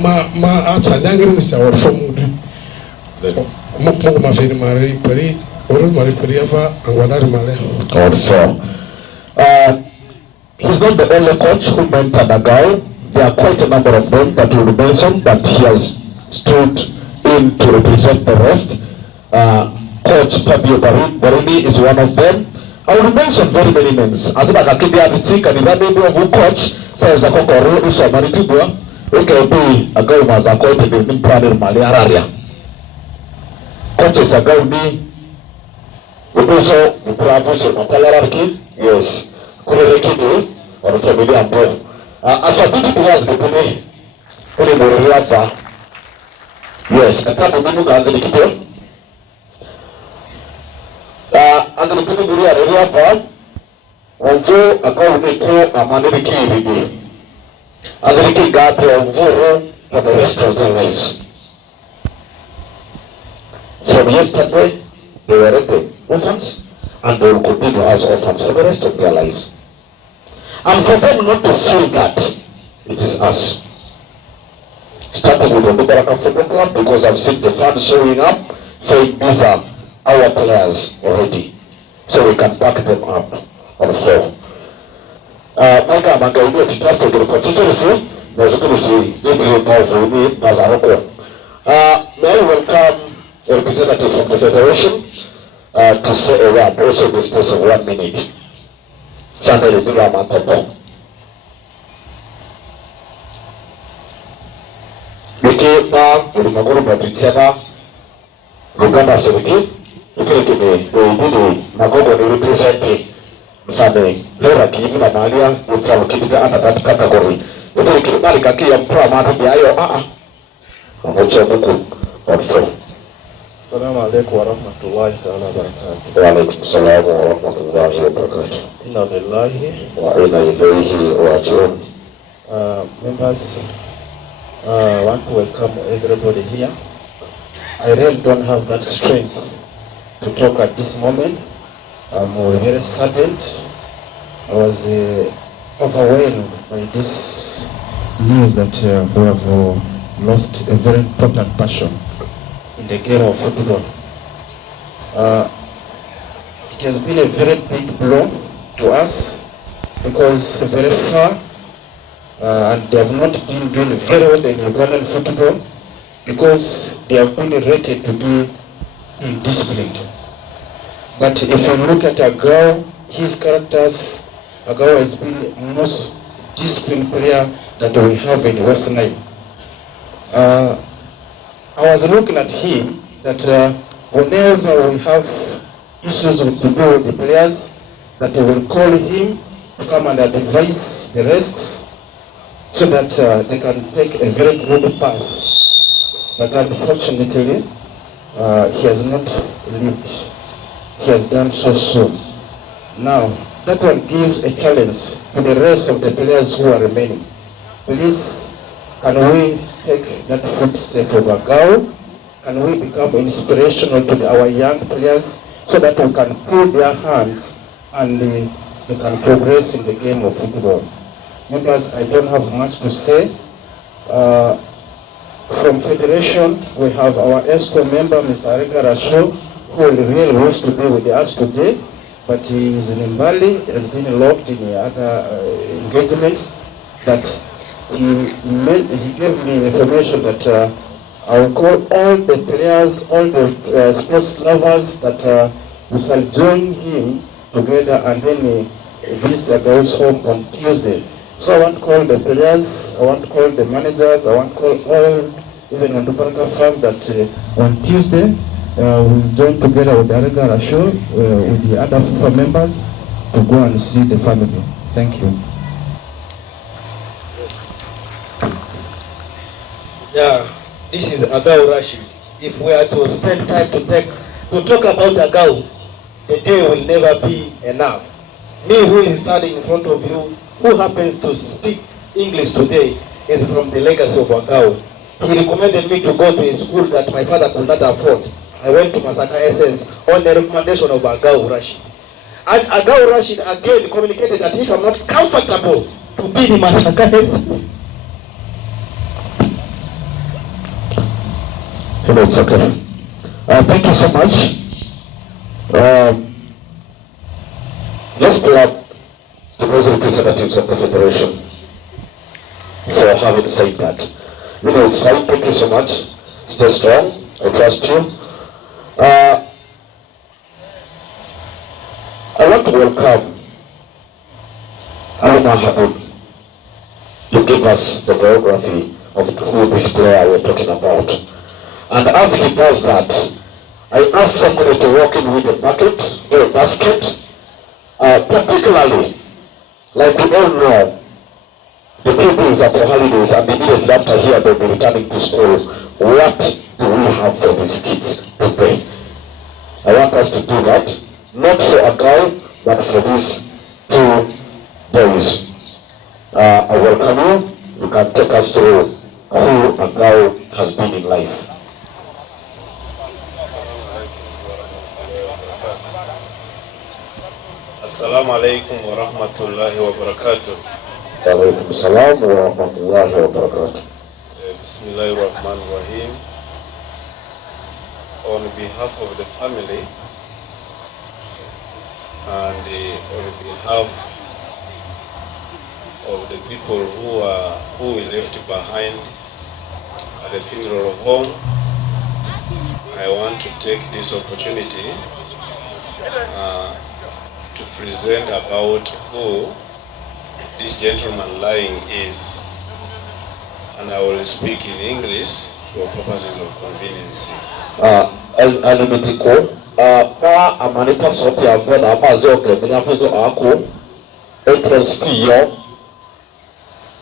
ma atsandangiru misa wa fomudu Mungu mafeni mari pari olu mari pari afa angwadari male God for he's not the only coach who mentored Agau. There are quite a number of them that will mention that he has stood in to represent the rest. Coach Fabio Barini is one of them. I will mention very many names. As I can who coach says Akokoro is a Maritibua, okay, Agau Mazako, the Bim Prader Malaria. Coaches Agau me, we also Pravuso, yes, Kureki or family and boy. As a big players, the Pune Moriafa, yes, a couple of people answer the keeper. I'm going to put the area for although a government a money key as a key gap for the rest of their lives. From yesterday, they were at the orphans and they will continue as orphans for the rest of their lives. And for them not to feel that it is us. Starting with the Onduparaka Football Club, because I've seen the fans showing up saying these are our players already, so we can back them up on floor. Manga Mangaino to trust for the constituency, there's going to see the powerful need Nazaroko. May I welcome a representative from the Federation to say a word, also in the space of 1 minute. Sunday Dura Matopo. Miki Pa, Ulimaguru Patriciana, Uganda Seriki. Nagogo ni representing Sunday Lora Kivu na Malia Ufra Kibiga under that category. Ito ikibali kaki ya mpra matu ya ayo Mwacho muku Godfrey. Assalamu alaikum wa rahmatullahi ta'ala wa barakatuh. Wa alaikum salam wa rahmatullahi wa barakatuh. Innalilahi wa Illaihi Raaji'uun. Members, I want to welcome everybody here. I really don't have that strength to talk at this moment. I'm very saddened. I was overwhelmed by this news that we have lost a very important passion in the game of football. It has been a very big blow to us because very far and they have not been doing very well in Ugandan football because they have been rated to be indisciplined. But if you look at Agau, his characters, Agau has been the most disciplined player that we have in West Nile. I was looking at him that whenever we have issues to do with the players, that we will call him to come and advise the rest so that they can take a very good path. But unfortunately, he has not lived. He has done so soon. Now, that one gives a challenge to the rest of the players who are remaining. Please, can we take that footstep of Agau? Can we become inspirational to our young players so that we can pull their hands and they can progress in the game of football? Members, I don't have much to say. From Federation, we have our ESCO member, Mr. Agau Rashid, who really wants to be with us today, but he is in Mbali, has been locked in other engagements. That he gave me information that I will call all the players, all the sports lovers that we shall join him together and then visit the girls' home on Tuesday. So I want to call the players, I want to call the managers, I want to call all, even Onduparaka fans that on Tuesday, we'll join together with Agau Rashid, with the other FIFA members to go and see the family. Thank you. Yeah, this is Agau Rashid. If we are to spend time to talk about Agau, the day will never be enough. Me who is standing in front of you, who happens to speak English today, is from the legacy of Agau. He recommended me to go to a school that my father could not afford. I went to Masaka SS on the recommendation of Agau Rashid. And Agau Rashid again communicated that if I'm not comfortable to be in Masaka SS. Hello, it's okay. Thank you so much. Let's clap to those representatives of the Federation for having said that. It's fine. Thank you so much. Stay strong. I trust you. I want to welcome Aluma Habib to give us the biography of who this player we're talking about. And as he does that, I ask somebody to walk in with a basket, particularly, like we all know, the pupils are for holidays and immediately after here they'll be returning to school. What do we have for these kids today? I want us to do that, not for Agau, but for these 2 days. I welcome you. You can take us through who Agau has been in life. Assalamu alaikum wa rahmatullahi wa barakatuh. Wa alaikum assalam wa rahmatullahi wa barakatuh. Bismillahirrahmanirrahim. On behalf of the family and on behalf of the people who we left behind at the funeral home, I want to take this opportunity to present about who this gentleman lying is, and I will speak in English for purposes of convenience. Alimitiko pa amanipa sopi avena amaze okebina fezo ako entrance fee yo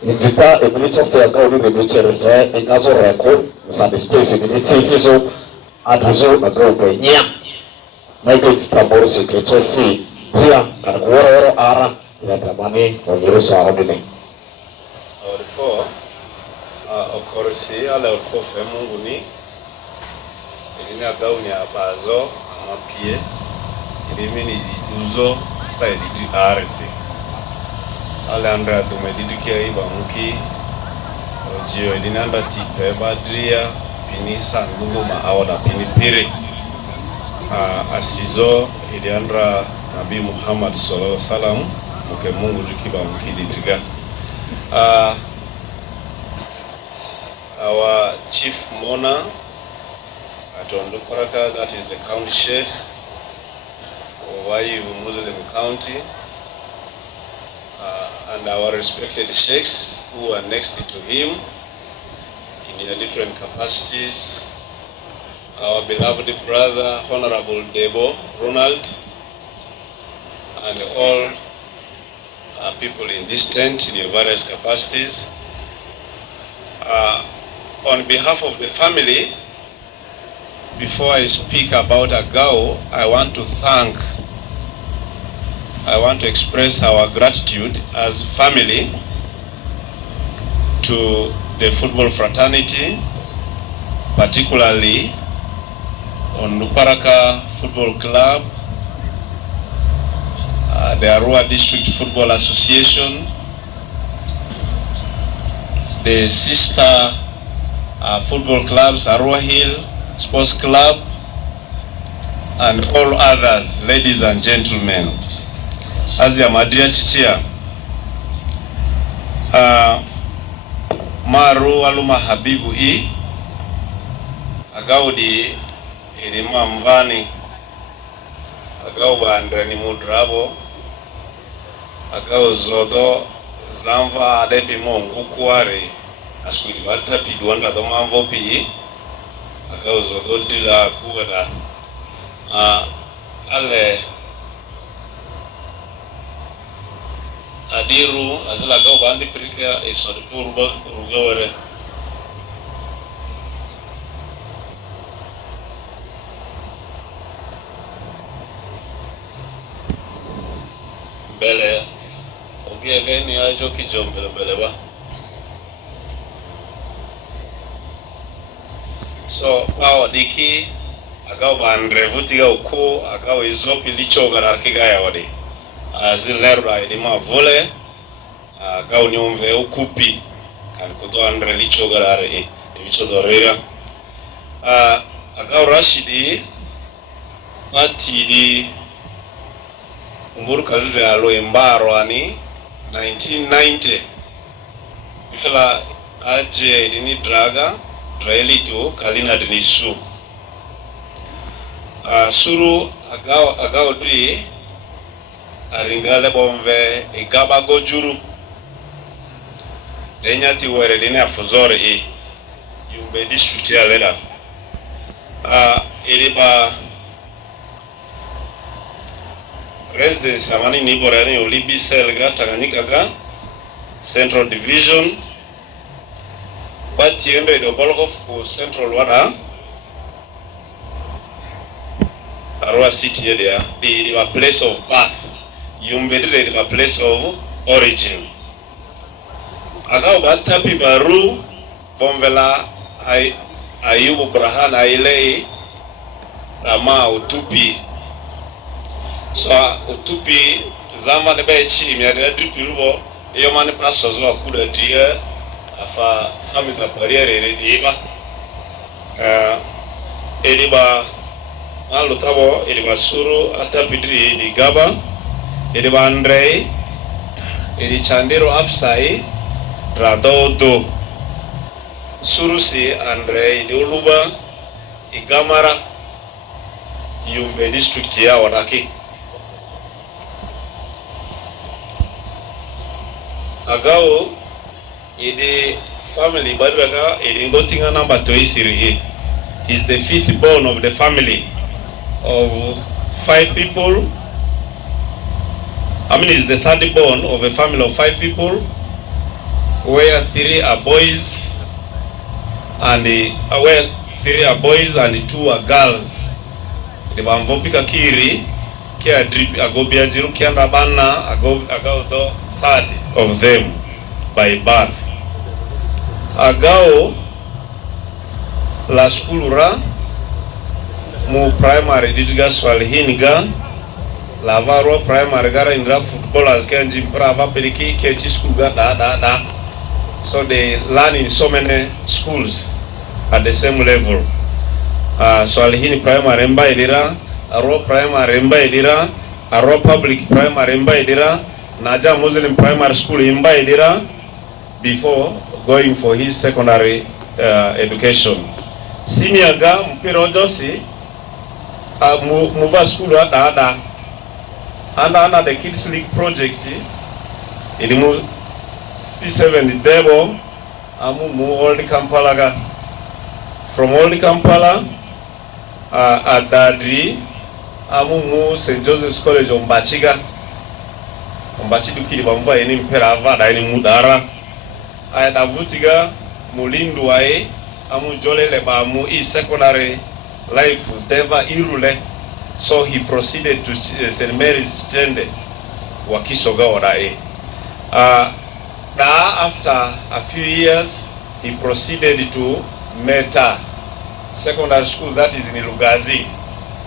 nzita eminito fe Agau ni eminito refe engazo record musande space eminiti fezo adrizo Agau benya naike nzitaboro secretary fee tia kanakuworo ara inatamani onyerusa hodine Therefore, of course, ala ulfo fe Mungu ni ini Agau ni abazo amapie ilimini uzo saidi di RC ala andra dumedidukia iba muki ojio idinanda tipe badria pinisa ngugu maawada pinipiri asizo idiandra Nabi Muhammad sallallahu alaihi wasallam muke Mungu dukiba muki didriga. Our chief mourner at Onduparaka, that is the county sheikh of Illaihi Muslim County, and our respected sheikhs who are next to him in their different capacities, our beloved brother Honorable Debo Ronald, and all people in this tent in their various capacities. On behalf of the family, before I speak about Agau, I want to express our gratitude as family to the football fraternity, particularly Onduparaka Football Club, the Arua District Football Association, the sister football clubs, Arua Hill Sports Club, and all others, ladies and gentlemen. As ya Madia Chichia, Maru Aluma Habibu Agau di ilima mvani, Agau bandreni mudrabo, Agau zodo zamva adepi mongu kuare, askuili bata piduanda doma mvopi, Agau zodo dila kuada, ale adiru azila Agau bandi pirika isodipurba rugawere. Bele, ogie gani ajo kijombe bele ba. So, pao diki Agau bandre vutiga uko Agau izopi licho gararkiga ya wadi. Azilerra idima vole Agau nyomve ukupi kan kuto andre licho garare licho dorera. Agau Rashid ati di umburu kalule alo embaro ani 1990 ifela aje dini draga traili to kalina dini su suru agao dui aringale bomve igaba gojuru denyati were dini afuzore yumbe district ya leda iliba residence amani ni borani ulibi selga Tanganyika ga Central Division but yendo do bolgof ku Central wada Arua city area the place of birth yumbe the place of origin agao batapi baru bomvela ayubu brahana Illaihi ama utupi so utupi zama ne bechi mi ada dripirubo iyo mani paso zo akuda dia afa family na barriere riba ediba alo tabo ediba suru atapidri di gaba ediba Andrei edi chandero afsai radodo surusi Andrei di uluba igamara yumbe district ya wadaki agao ide family badwaga ide ngotinga number 2 he's the 5th born of the family of 5 people. I mean he's the 3rd born of a family of 5 people where 3 are boys and 3 are boys and 2 are girls. The bamvopika kiri kia drip agobia jiru kianda bana agao do 3rd of them by birth. Agao la skulura mu primary didiga swalhiniga la varo primary gara indra footballers kenji brava peliki kechi school ga da so they learn in so many schools at the same level. Swalhini primary mba idira, Aro primary mba idira, Aro public primary mba idira, Naja Muslim primary school mba idira before going for his secondary education. Senior ga mpiro josi muva school ada under the Kids League project ilimu P7 debo mu Old Kampala ga. From Old Kampala Adadri mu St. Joseph's College Ombachiga Ombachidukiri bamva eni mpera avada eni mudara ayadavutiga mulindu wae jolele ba mu secondary life deva irule, so he proceeded to St. Mary's Chende wakisoga wadae. After a few years he proceeded to Meta secondary school, that is in Lugazi.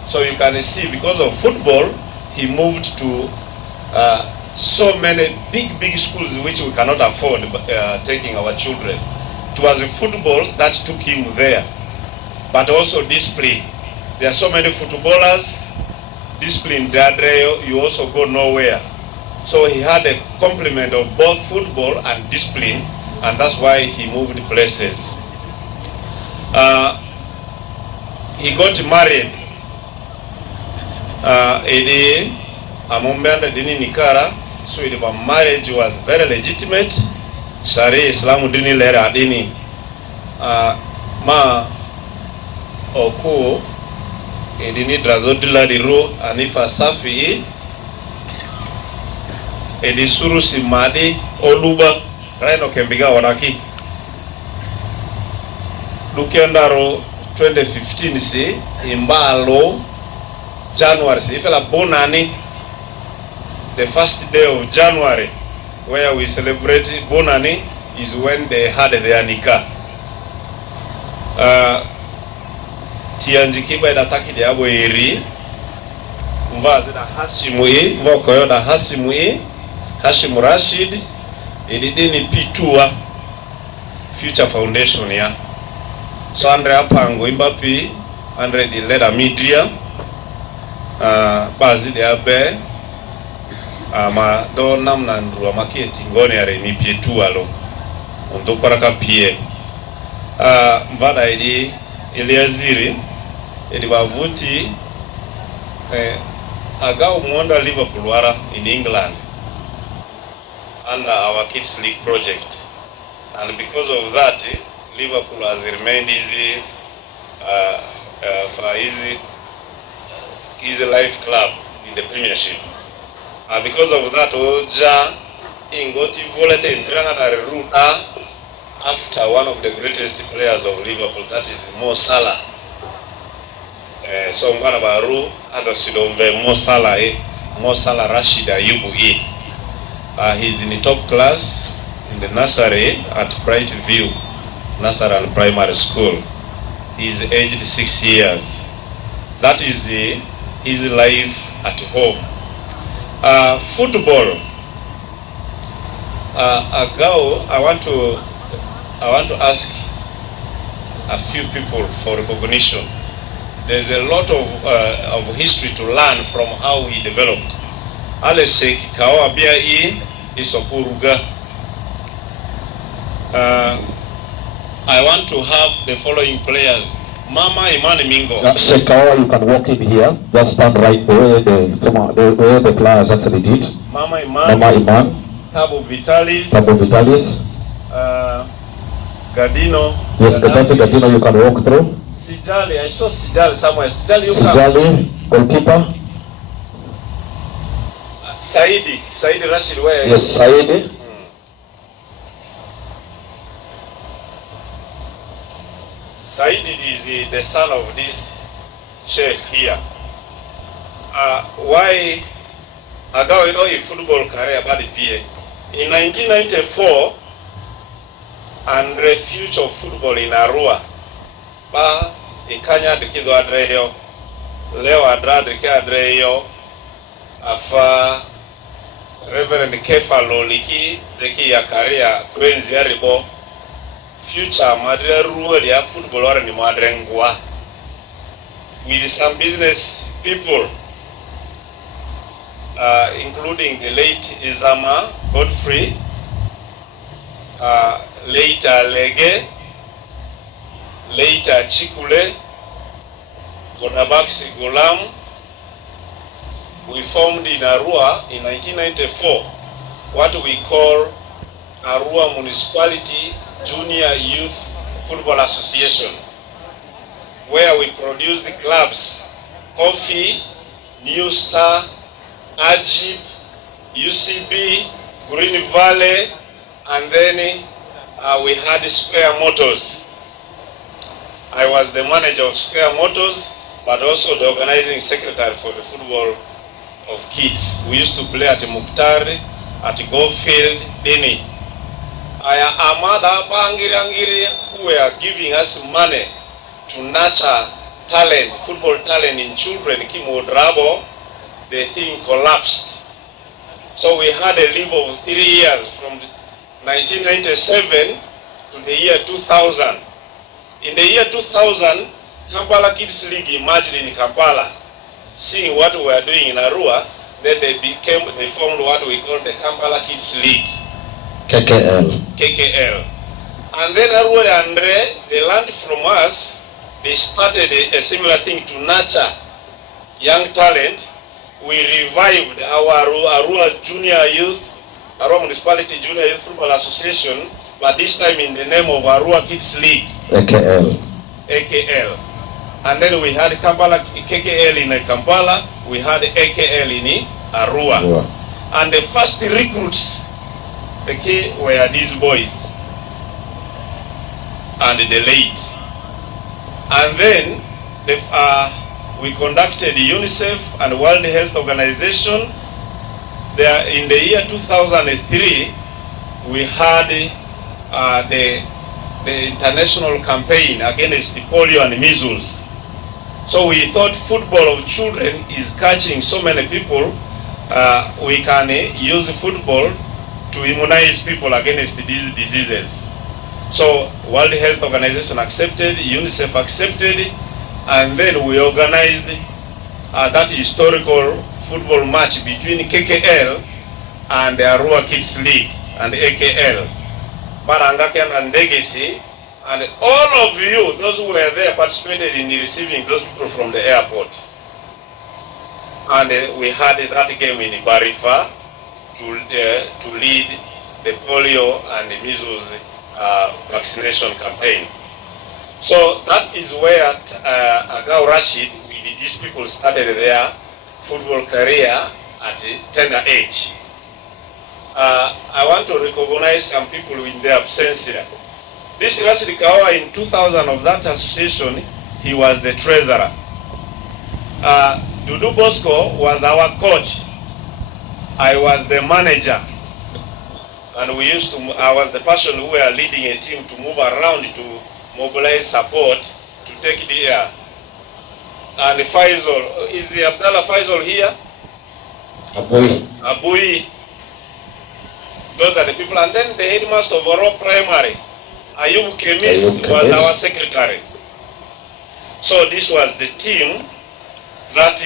So you can see because of football he moved to so many big schools which we cannot afford taking our children. It was football that took him there, but also discipline. There are so many footballers, discipline there, you also go nowhere. So he had a complement of both football and discipline, and that's why he moved places. He got married. So the marriage was very legitimate. Shari Islamu dini lera dini ma oku edini drazodila diru anifa safi edi surusi madi oluba raino kembiga wanaki Lukiandaro 2015 si imbalo January si ifela bonani the first day of January where we celebrate bonani is when they had their nikah. Tianjikiba idataki de abo eri mvaze da Hashimu mvokoyo da Hasimu Hashim Rashid ididini P2 Future Foundation ya. So Andre apango imbapi Andre di leda media bazi de abe ama do namna ndru amaketi ngone are mi pietu alo Onduparaka pie mvada ili aziri ili bavuti Agau mwanda Liverpool wara in England under our Kids League project, and because of that Liverpool has remained easy for easy life club in the Premiership. Because of that, Oja ingoti volete intranga na ruta after one of the greatest players of Liverpool, that is Mo Salah. So mwana baru anda sidomve Mo Salah Rashid Ayubu he's in the top class in the nursery at Bright View Nursery and Primary School. He's aged 6 years. That is his life at home. Football. Agau, I want to ask a few people for recognition. There's a lot of history to learn from how he developed. Alese kikawa bia isokuruga. I want to have the following players. Mama Imani Mingo. Shekawa, you can walk in here. Just stand right where the players actually did. Mama Iman. Tabo Vitalis. Gadino. Yes, Gadino, you can walk through. Sijali, I saw Sijali somewhere. Sijali, you Sijali, goalkeeper. Saidi Rashid, where? Yes, Saidi. Saidi is the son of this sheikh here. Why Agau a football career about the PA? In 1994, and the future of football in Arua, ba ikanya dikido adreyo, leo adra diki adreyo, afa Reverend Kefa Loliki diki ya career kwenzi aribo. Future madre ruwa ya football wara ni madre ngwa with some business people including the late Izama Godfrey, later Lege, later Chikule, Gonabaksi Gulam. We formed in Arua in 1994 what we call Arua Municipality Junior Youth Football Association, where we produce the clubs Coffee, New Star, Ajib, UCB, Green Valley, and then we had Spare Motors. I was the manager of Spare Motors, but also the organizing secretary for the football of kids. We used to play at Muktari, at Goldfield, Dini. Amada Bangiri who were giving us money to nurture talent, football talent in children. Kimodrabo, the thing collapsed. So we had a leave of 3 years from 1997 to the year 2000. In the year 2000, Kampala Kids League emerged in Kampala. Seeing what we were doing in Arua, then they formed what we call the Kampala Kids League. KKL. And then Arua and Andre, they learned from us. They started a similar thing to nurture young talent. We revived our Arua Municipality Junior Youth Football Association, but this time in the name of Arua Kids League. AKL. And then we had KKL in Kampala, we had AKL in Arua. And the first recruits were these boys and the late. And then we conducted UNICEF and World Health Organization. There in the year 2003, we had the international campaign against the polio and measles. So we thought football of children is catching so many people. We can use football to immunize people against these diseases. So World Health Organization accepted, UNICEF accepted, and then we organized that historical football match between KKL and the Arua Kids League and the AKL, Barangakan and Legacy, and all of you, those who were there, participated in receiving those people from the airport. And we had that game in Barifa to lead the polio and the measles vaccination campaign. So that is where Agau Rashid, with these people, started their football career at a tender age. I want to recognize some people in their absence here. This Rashid Kawa, in 2000 of that association, he was the treasurer. Dudu Bosco was our coach. I was the manager. And I was the person who were leading a team to move around to mobilize support to take the air. And Faisal, is the Abdallah Faisal here? Abui. Those are the people. And then the headmaster of Oro Primary, Ayub Kemis, was our secretary. So this was the team that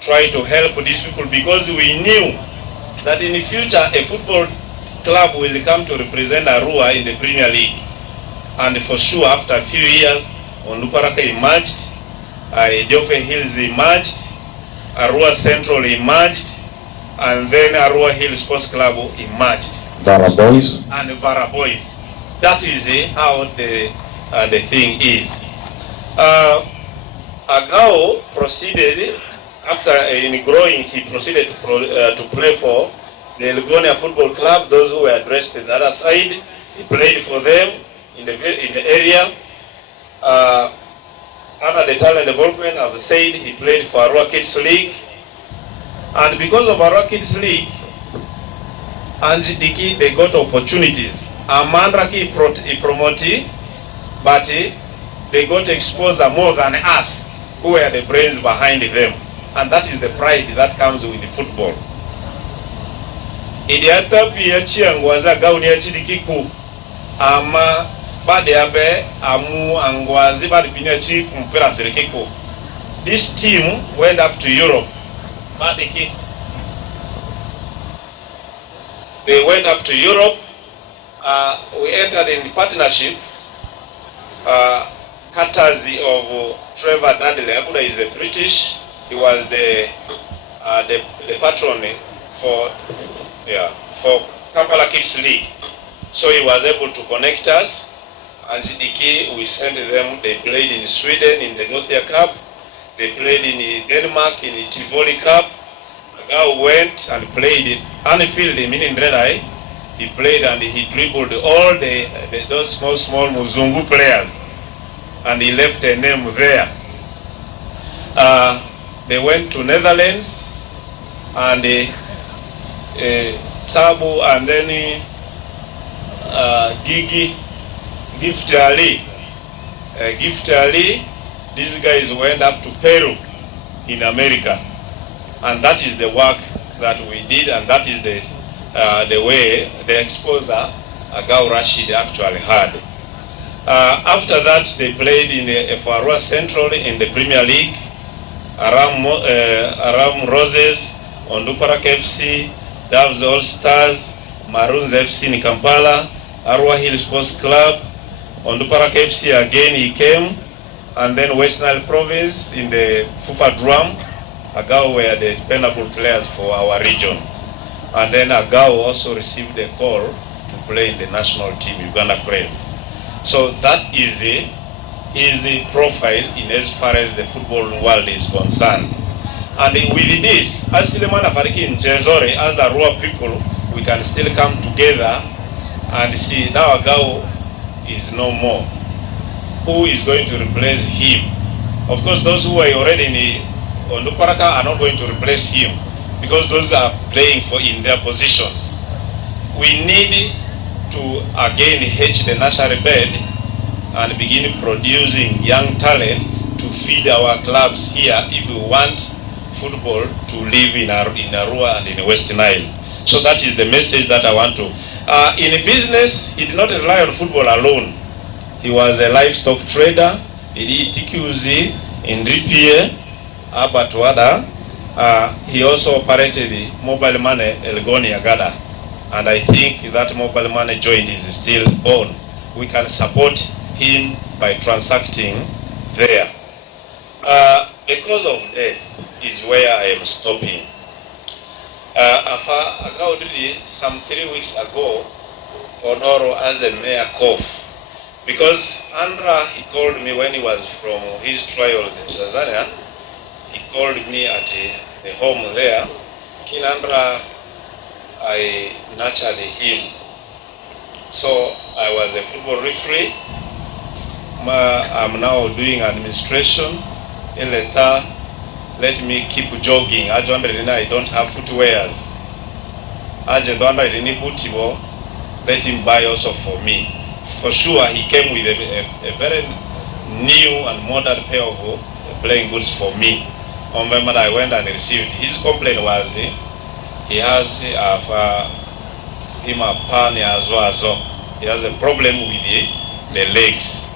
tried to help these people, because we knew that in the future a football club will come to represent Arua in the Premier League. And for sure, after a few years, Onduparaka emerged, Jofe Hills emerged, Arua Central emerged, and then Arua Hill Sports Club emerged. Vara Boys. And Vara Boys. That is how the thing is. Agau proceeded, after in growing, he proceeded to play for the Elgonia Football Club. Those who were addressed to the other side, he played for them in the area. Under the talent development, as I said, he played for Arua Kids League. And because of Arua Kids League, Anzidiki, they got opportunities. Amandraki promoted, but they got exposed more than us, who were the brains behind them. And that is the pride that comes with the football. Idiata pia chiangwaza gauni ya chidikiku ama bade abe amu angwazi bade pinya chief mpira sirikiku. This team went up to Europe. They went up to Europe. We entered in partnership, courtesy of Trevor Dudley, who is a British. He was the patron for Kampala Kids League. So he was able to connect us, and we sent them. They played in Sweden in the Nothia Cup. They played in Denmark in the Tivoli Cup. Agau went and played Anfield, meaning Red. He played and he dribbled all those small Muzungu players, and he left a name there. They went to Netherlands, and Tabu, and then Gift Ali. These guys went up to Peru in America, and that is the work that we did, and that is the way the exposure Agau Rashid actually had. After that, they played in Arua Central in the Premier League. Aram Roses, Onduparaka FC, Doves All Stars, Maroons FC in Kampala, Arua Hill Sports Club, Onduparaka FC again he came, and then West Nile Province in the Fufa Drum. Agau were the dependable players for our region. And then Agau also received a call to play in the national team, Uganda Cranes. So that is the profile in as far as the football world is concerned. And with this, as Silemana Fariki in Jezore, as Arua people, we can still come together and see now Agau is no more. Who is going to replace him? Of course, those who are already in Onduparaka are not going to replace him, because those are playing in their positions. We need to again hedge the nursery bed and begin producing young talent to feed our clubs here if we want football to live in Arua and in West Nile. So that is the message that I want to. In business, he did not rely on football alone. He was a livestock trader. He did TQZ in Ripie, Abattoir, He also operated mobile money Elgonia Gada, and I think that mobile money joint is still on. We can support him by transacting there. Because of death is where I am stopping. Agau did some 3 weeks ago, Onoro as a mayor cough. Because Andra, he called me when he was from his trials in Tanzania. He called me at the home there. Kinandra, I nurtured him. So I was a football referee. I'm now doing administration. Let me keep jogging. I don't have footwears. Let him buy also for me. For sure, he came with a very new and modern pair of playing goods for me. On when I went and received, his complaint was he has he has a problem with the legs.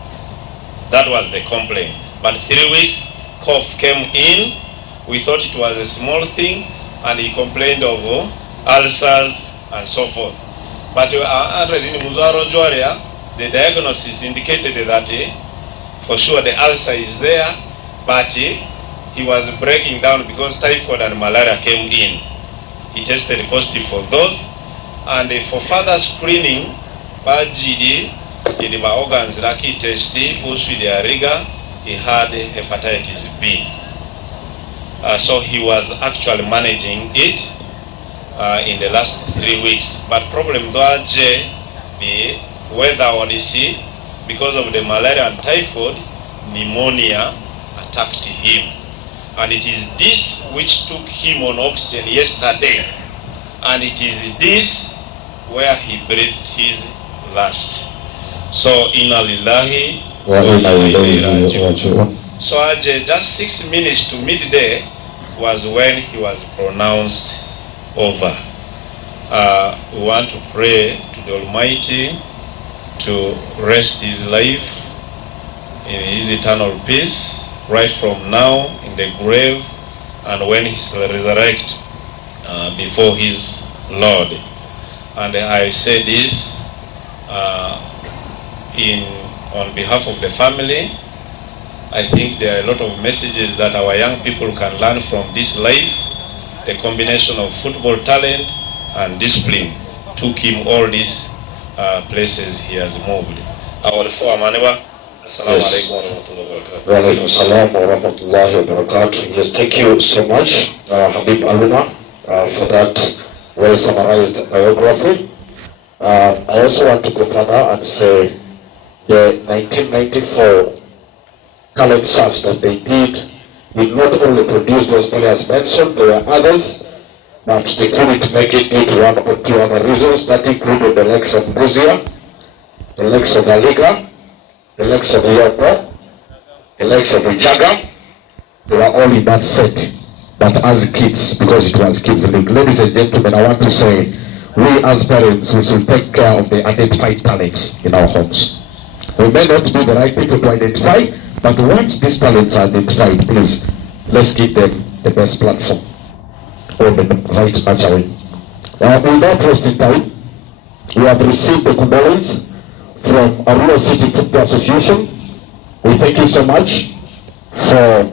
That was the complaint. But 3 weeks, cough came in. We thought it was a small thing, and he complained of ulcers and so forth. But in Muzaro Joria, the diagnosis indicated that for sure the ulcer is there, but he was breaking down because typhoid and malaria came in. He tested positive for those, and for further screening, by GD, in the organs lucky test, also the Ariga, he had hepatitis B. So he was actually managing it in the last 3 weeks. But problem though, the weather on the sea, because of the malaria and typhoid, pneumonia attacked him. And it is this which took him on oxygen yesterday. And it is this where he breathed his last. So, Innalilahi wa Illaihi Raaji'uun. So, just 6 minutes to midday was when he was pronounced over. We want to pray to the Almighty to rest his life in his eternal peace, right from now in the grave and when he shall resurrect before his Lord. And I say this on behalf of the family. I think there are a lot of messages that our young people can learn from this life. The combination of football talent and discipline took him all these places he has moved. Our four maneva. Assalamu alaikum wa rahmatullahi wa barakatuh. Wa alaikum salam wa rahmatullahi wa barakatuh. Yes, thank you so much, Habib Aluna, for that well summarized biography. I also want to go further and say the 1994 talent search that they did not only produce those players mentioned, there were others, but they couldn't make it due to one or two other reasons. That included the likes of Buzia, the likes of Aliga, the likes of Yopo, the likes of Jaga. They were all in that set, but as kids, because it was kids league. Ladies and gentlemen, I want to say, we as parents, we should take care of the identified talents in our homes. We may not be the right people to identify, but once these talents are identified, please, let's give them the best platform or the right nurturing. Without wasting time, we have received the condolence from Arua City Football Association. We thank you so much for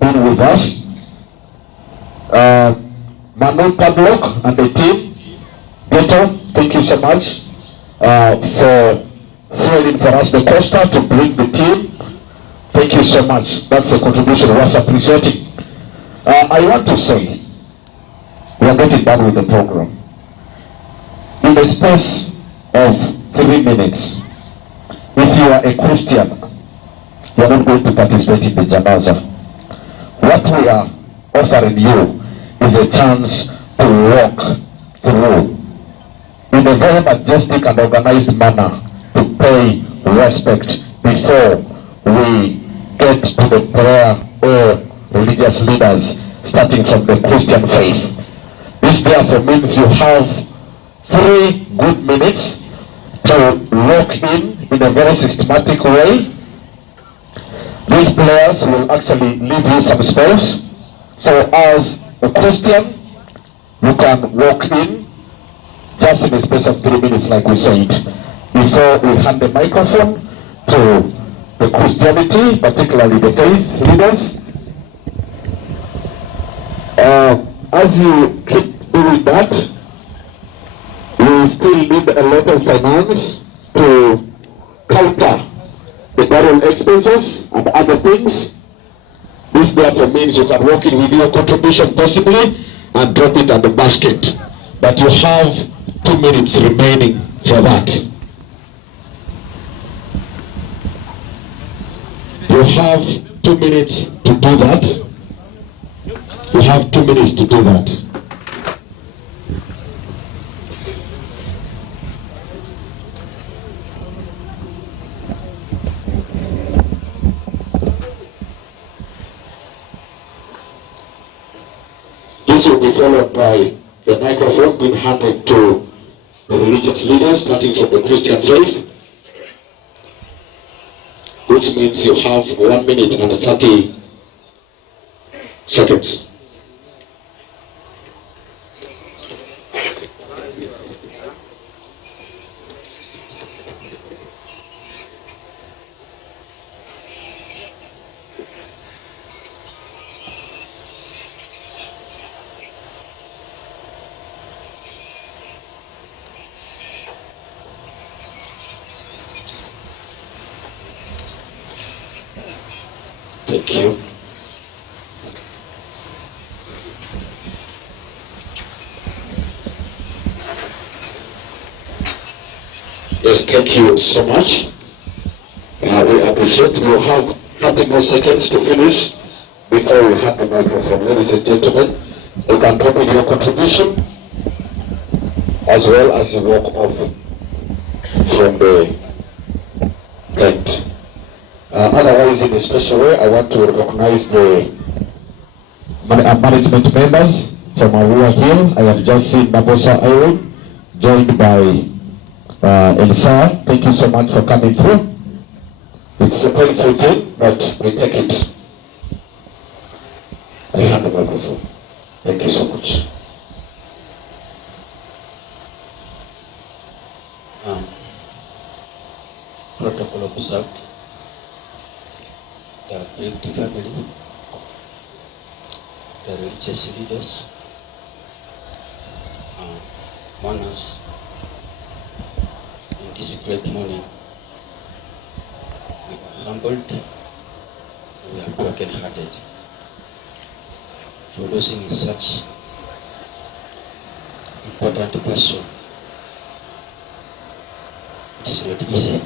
being with us. Manu Padlock and the team, Beto, thank you so much for filling for us the coaster to bring the team. Thank you so much. That's a contribution worth appreciating. I want to say, we are getting done with the program. In the space of 3 minutes, if you are a Christian, you are not going to participate in the janaza. What we are offering you is a chance to walk through in a very majestic and organized manner to pay respect before we get to the prayer or religious leaders starting from the Christian faith. This therefore means you have 3 good minutes to lock in a very systematic way. These players will actually leave you some space. So as a Christian, you can walk in just in a space of 3 minutes, like we said, before we hand the microphone to the Christianity, particularly the faith leaders. As you keep doing that, we still need a lot of finance to counter the burial expenses and other things. This therefore means you can walk in with your contribution possibly and drop it at the basket. But you have 2 minutes remaining for that. You have 2 minutes to do that. You have 2 minutes to do that. This will be followed by the microphone being handed to the religious leaders, starting from the Christian faith, which means you have 1 minute and 30 seconds. Thank you. Yes, thank you so much. We appreciate you have 30 more seconds to finish before we have the microphone. Ladies and gentlemen, you can drop in your contribution as well as you walk off from the tent. Otherwise, in a special way, I want to recognize the management members from Arua Hill. I have just seen Nabosa Irene, joined by Elsa. Thank you so much for coming through. It's a painful thing, but we take it. I hand the microphone. Thank you so much. Protocol observed. The Prt. family, the religious leaders, mourners, in this great morning, we are humbled, we are broken-hearted for losing such important person. It's not easy.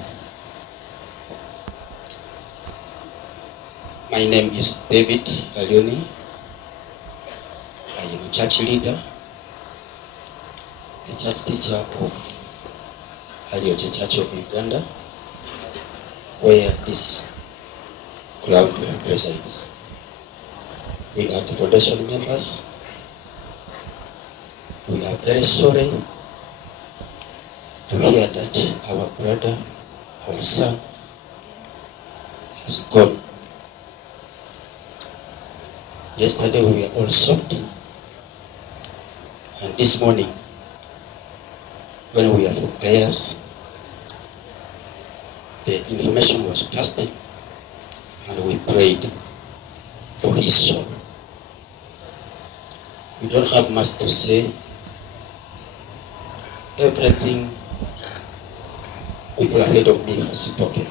My name is David Alioni. I am a church leader, the church teacher of Alioche Church of Uganda, where this crowd resides. We are the foundation members. We are very sorry to hear that our brother, our son, has gone. Yesterday we were all shocked, and this morning, when we were for prayers, the information was passed, and we prayed for his soul. We don't have much to say. Everything people ahead of me has spoken,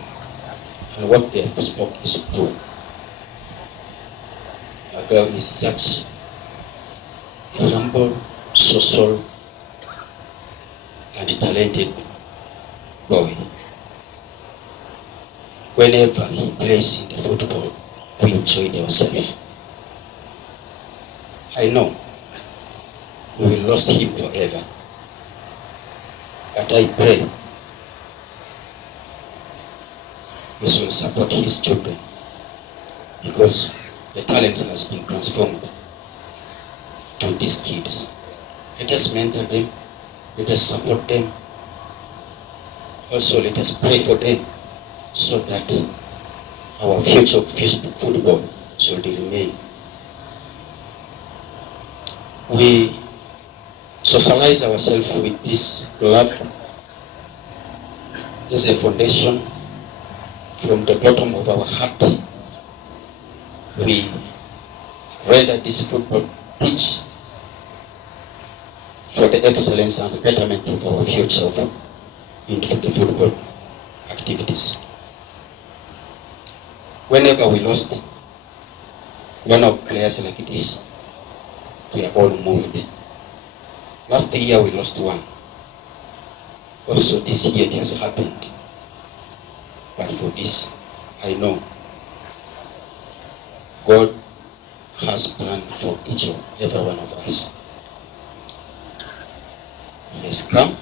and what they have spoken is true. Agau is such a humble, social, and talented boy. Whenever he plays in the football, we enjoyed ourselves. I know we will lose him forever, but I pray we should support his children, because the talent has been transformed to these kids. Let us mentor them, let us support them. Also, let us pray for them so that our future of football should remain. we socialize ourselves with this club as a foundation. From the bottom of our heart, we render this football pitch for the excellence and betterment of our future into the football activities. Whenever we lost one of players like this, we are all moved. Last year we lost one. Also this year it has happened. But for this, I know God has planned for each and every one of us. He has come,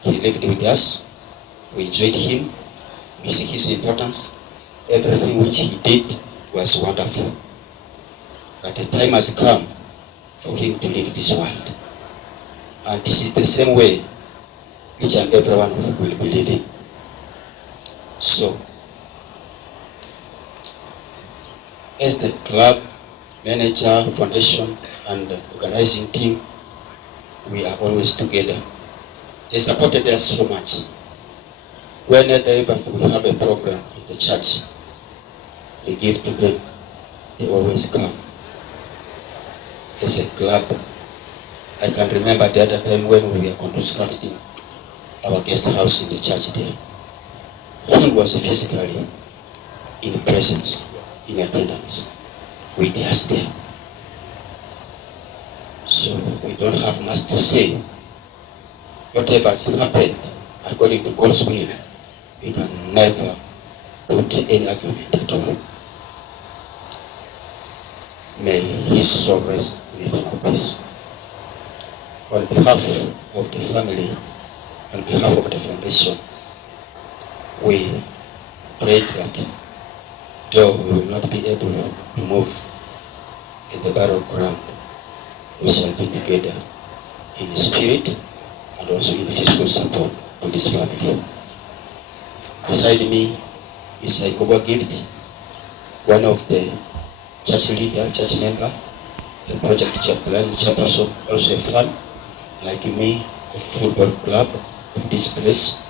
he lived with us, we enjoyed him, we see his importance. Everything which he did was wonderful. But the time has come for him to leave this world. And this is the same way each and every one will be living. So, as the club, manager, foundation, and organizing team, we are always together. They supported us so much. Whenever we have a program in the church, we give to them, they always come. As a club, I can remember the other time when we were constructing our guest house in the church there. He was physically in presence, in attendance, with us there. So we don't have much to say. Whatever has happened, according to God's will, we can never put any argument at all. May his soul rest in eternal peace. On behalf of the family, on behalf of the foundation, we pray that though we will not be able to move in the battleground, we shall be together in spirit and also in physical support to this family. Beside me is a Goba Gift, one of the church leader, church member, the project chaplain, also a fan, like me, a football club of this place.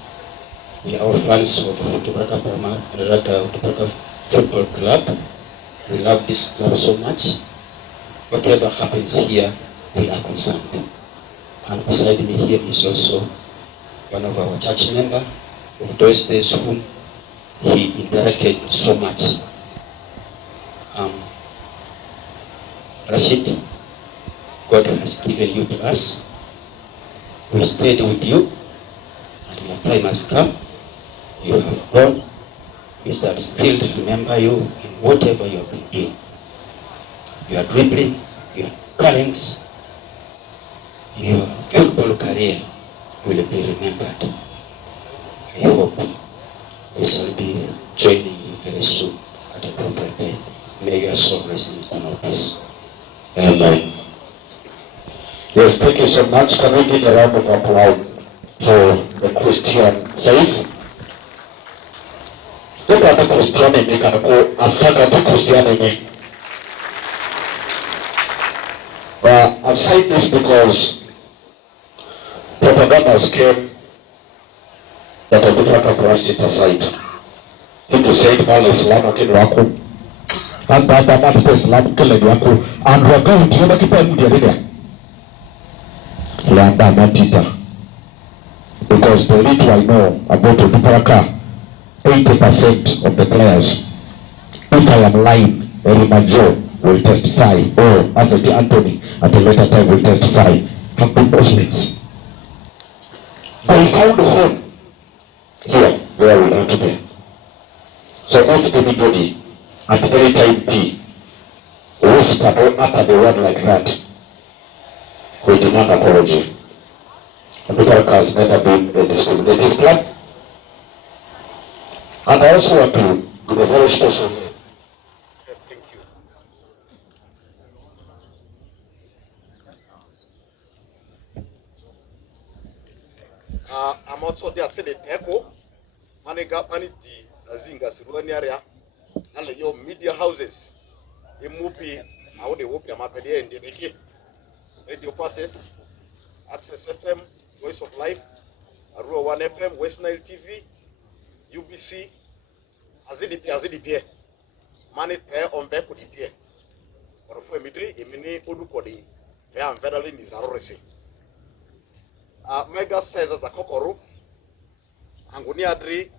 We are all fans of Onduparaka Football Club. We love this club so much. Whatever happens here, we are concerned. And beside me here is also one of our church members of those days whom he interacted so much. Rashid, God has given you to us. We stayed with you, and your time has come. You have gone. We shall still remember you in whatever you have been doing. Your dribbling, your callings, your football career will be remembered. I hope we shall be joining you very soon at a proper time. May your soul rest in eternal peace. Amen. Yes, thank you so much. Can we give a round of applause for the Christian faith? Look at the Christian in the Asaga to Christian in. I've said this because propagandas came that Onduparaka brushed it aside. Into said Pal Islam Waku. And that Islam killed Waku. And we're going to make it Landa Matita. Because the little I know about Onduparaka, 80% of the players, if I am lying, Elima Joe will testify, or Alfred Anthony at a later time will testify, have been Muslims. I found a home here where we are today. So if anybody at any time whisper or utter the word like that, we demand apology. Onduparaka has never been a discriminative club. And I also want to give a very special Thank you. I'm also there at the Teco, Maniga Paniti, Azinga, Suruani area, and your media houses. A movie, how they hope your map and the radio passes, Access FM, Voice of Life, Arua 1 FM, West Nile TV, UBC, azidi mani te onve kudi pie. Orofo emidri emini odu kodi fe amvedali nizaroresi. Mega says za kokoro anguni adri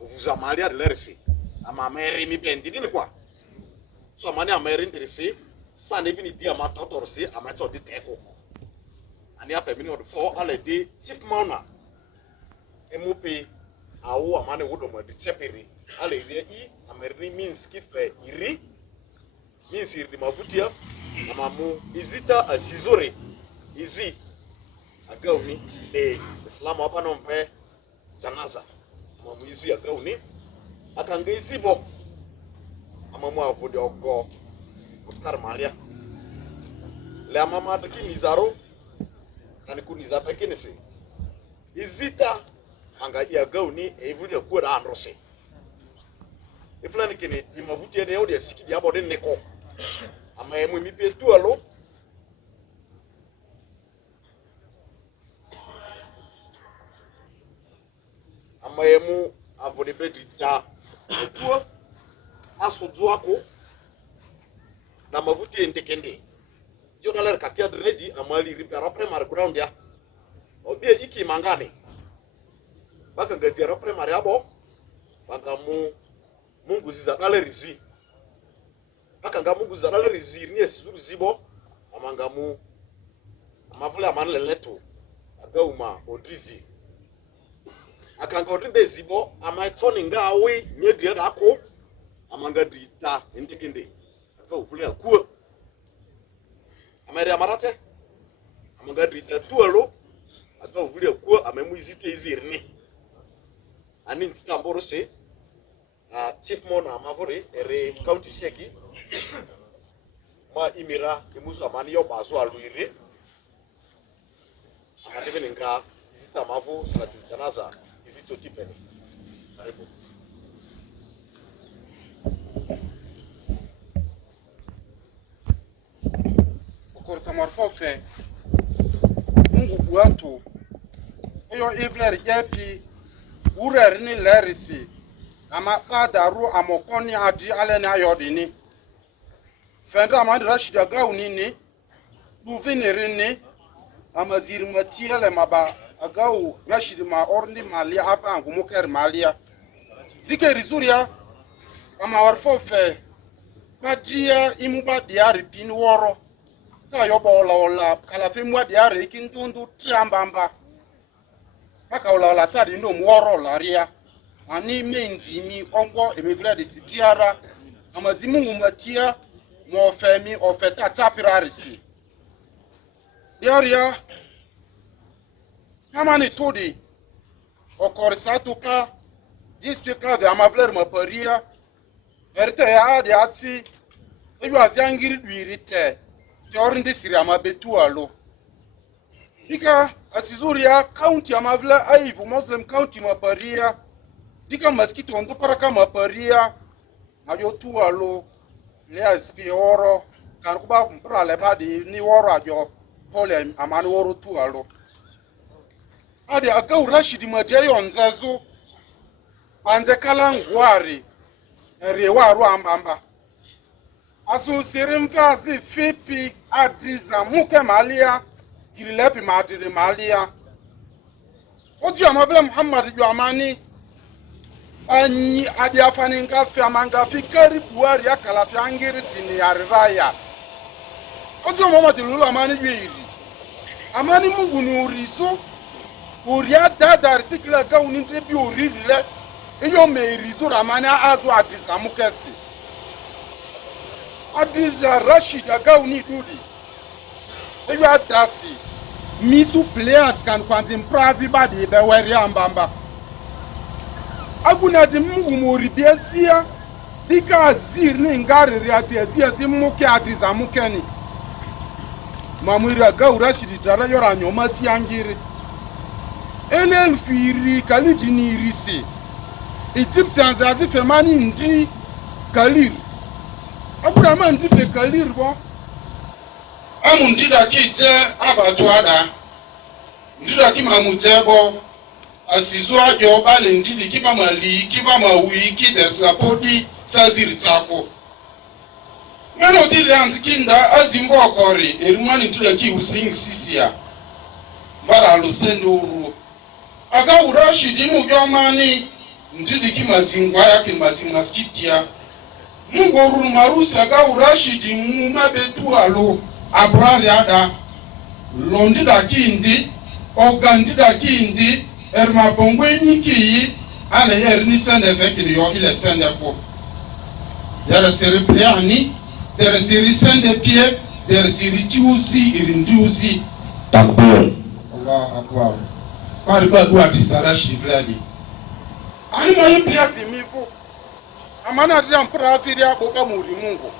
uvuza mali adleresi. Ama meri mi bendi ni kwa. So amani ameri ndirisi sa ne vini dia matotorsi amacho di teko. Ani afa emini odu fo ale di chief mauna. Emupi awu amane wodo mo di chepiri ale i ameri means kife iri means iri mavutia amamu izita asizore izi agauni de Islam hapa no mfe janaza amamu izi agauni akanga izibo amamu avodi ogo mutkar malia le amama takini zaro ani kuniza pekinisi izita anga ia gauni evuli akura androse iflani kini imavuti ene yodi sikidi abode neko ama emu mi pe tualo ama emu avode bedita tuo asozuako na mavuti entekende yo daler kakia ready amali ripera primary ground ya obie iki mangane baka ngajira primary abo baka mungu ziza dalerizi baka nga mungu ziza dalerizi ni esizuru zibo amanga amavule amanle leto agauma odrizi akanga odrinde zibo amaitoni nga awe nyedie dako amanga drita entekende aga uvule akuo amari amarate amanga drita tualo aga uvule akuo amemu izite izirni ani ntamboro se chief mona amavore ere county seki ma imira emuzu amani yo bazo aluire akatebe ninga izita mavo salatu janaza izito tipeni karibu okorsa morfofe mungu buatu eyo evler yepi urer ni lerisi ama qadaru amokoni adi aleni ayodini fenda amand Rashid Agau nini duviniri amazir matiele maba Agau Rashid ma orni malia apa angumuker malia dike rizuria ama warfofe badia imuba diari pin woro sa yobo ola kala fimwa diari kintundu triambamba maka ola sadi ndo mworo laria ani menjimi ongo emevla de sidiara amazimu ngumatia mo femi ofeta tapirarisi diaria kamani todi okorisatuka districta de amavler maparia verte ya de ati ebi aziangiri duirite teorinde siriama betualo dika asizuria county amavla aivu Muslim county maparia dika maskito Onduparaka maparia ajo tualo le aspioro kan kuba mpra le badi ni woro ajo pole amani woro tualo ade Agau Rashid madeyo nzazu anze kala ngwari rewaru ambamba asu sirimfazi fipi adiza muke malia gililepi madiri malia oji amabele Muhammad jo amani anyi adi afani ngafi amanga fikari buari akala fi angiri sini arivaya oji Muhammad lulu amani yiri amani mungu ni uriso uria dadar sikila ga uninte bi urile iyo me iriso amani azu adiza mukesi adiza Rashid Agau ni dudi eyo adasi misu players kan kwanzi mpravi badi be weri ambamba aguna di mumuri biesia dika azir ni ngari riatesia zimuke adiza mukeni mamuri Agau Rashid dara yora nyoma si angiri elel firi kalidi ni irisi itipsi anzazi femani ndi kalir abura man ndi fe kalir bo amu ndida kite abatuada ndida kimamutebo asizwa jo bale ndidi kibamali kibamawi kidersa podi saziri tsako ngano dile anzikinda azimbo okori erimani ndida ki using sisia mbara lusenduru Agau Rashid mu yomani ndidi kimatingwa yake matingaskitia Mungu marusi Agau Rashid mu mabetu alo abrali ada londida kindi ogandida kindi erma bongwe niki ala yer ni sende vekili yo ile sende ko dere seri pliani dere seri sende pie dere seri tiusi irindusi Takbir. Allah akbar par ba dua di Rashid vladi ani mo yi plia fi mi fo amana ti ampra afiri aboka muri Mungu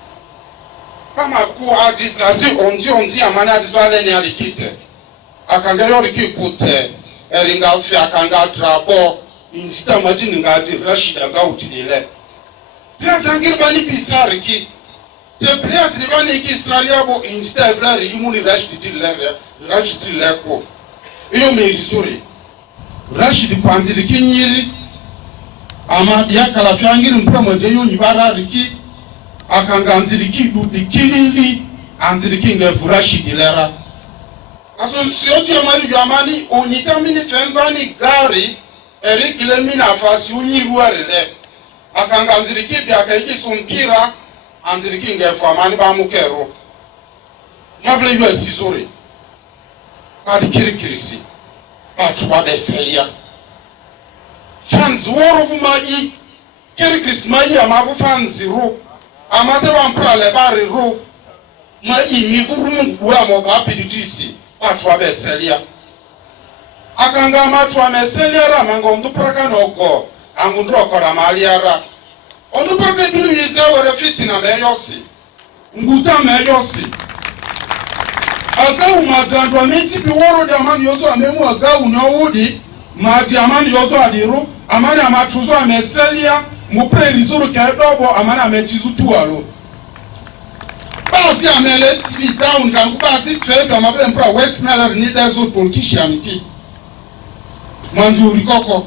kama ku adisasi onzi amana adisale ni alikite akangelo likikute eringa fi akanga trabo inzita majini ngati Rashid Agau tilile plia sangir bani bisari ki te plia si bani ki saliabo inzita vlari imuni Rashid tilile ko iyo merisuri Rashid panzili kinyiri ama yakala fyangiri mpamo jeyo nyibara riki akanganziliki dudikilili anziliki ngefu Rashid lera aso sioti amani yamani onikamini fembani gari erikile mina afasi unyiruarele akanganziliki biakaiki sumpira anziliki ngefu amani bamukero mavle yu esizori kadi kirikirisi atwa beselia fans woro fumaji kirikirisi maji amavu fans ro amate bamprale bari ro ma imi furumu bua mo ba piditisi atwa beselia akanga matwa meselia ra mango Onduparaka nogo angundro kora maliara Onduparaka bilu yise wore fitina meyosi nguta meyosi Agau madrandwa meti biworo de amani yoso amemu Agau na wodi ma di amani yoso adiru amani amatuzo ameselia mupre rizuru kedobo amani ametizu tualo basi amele bi down kan basi febe amabele mpra west nala ni dazo politician ki manjuri koko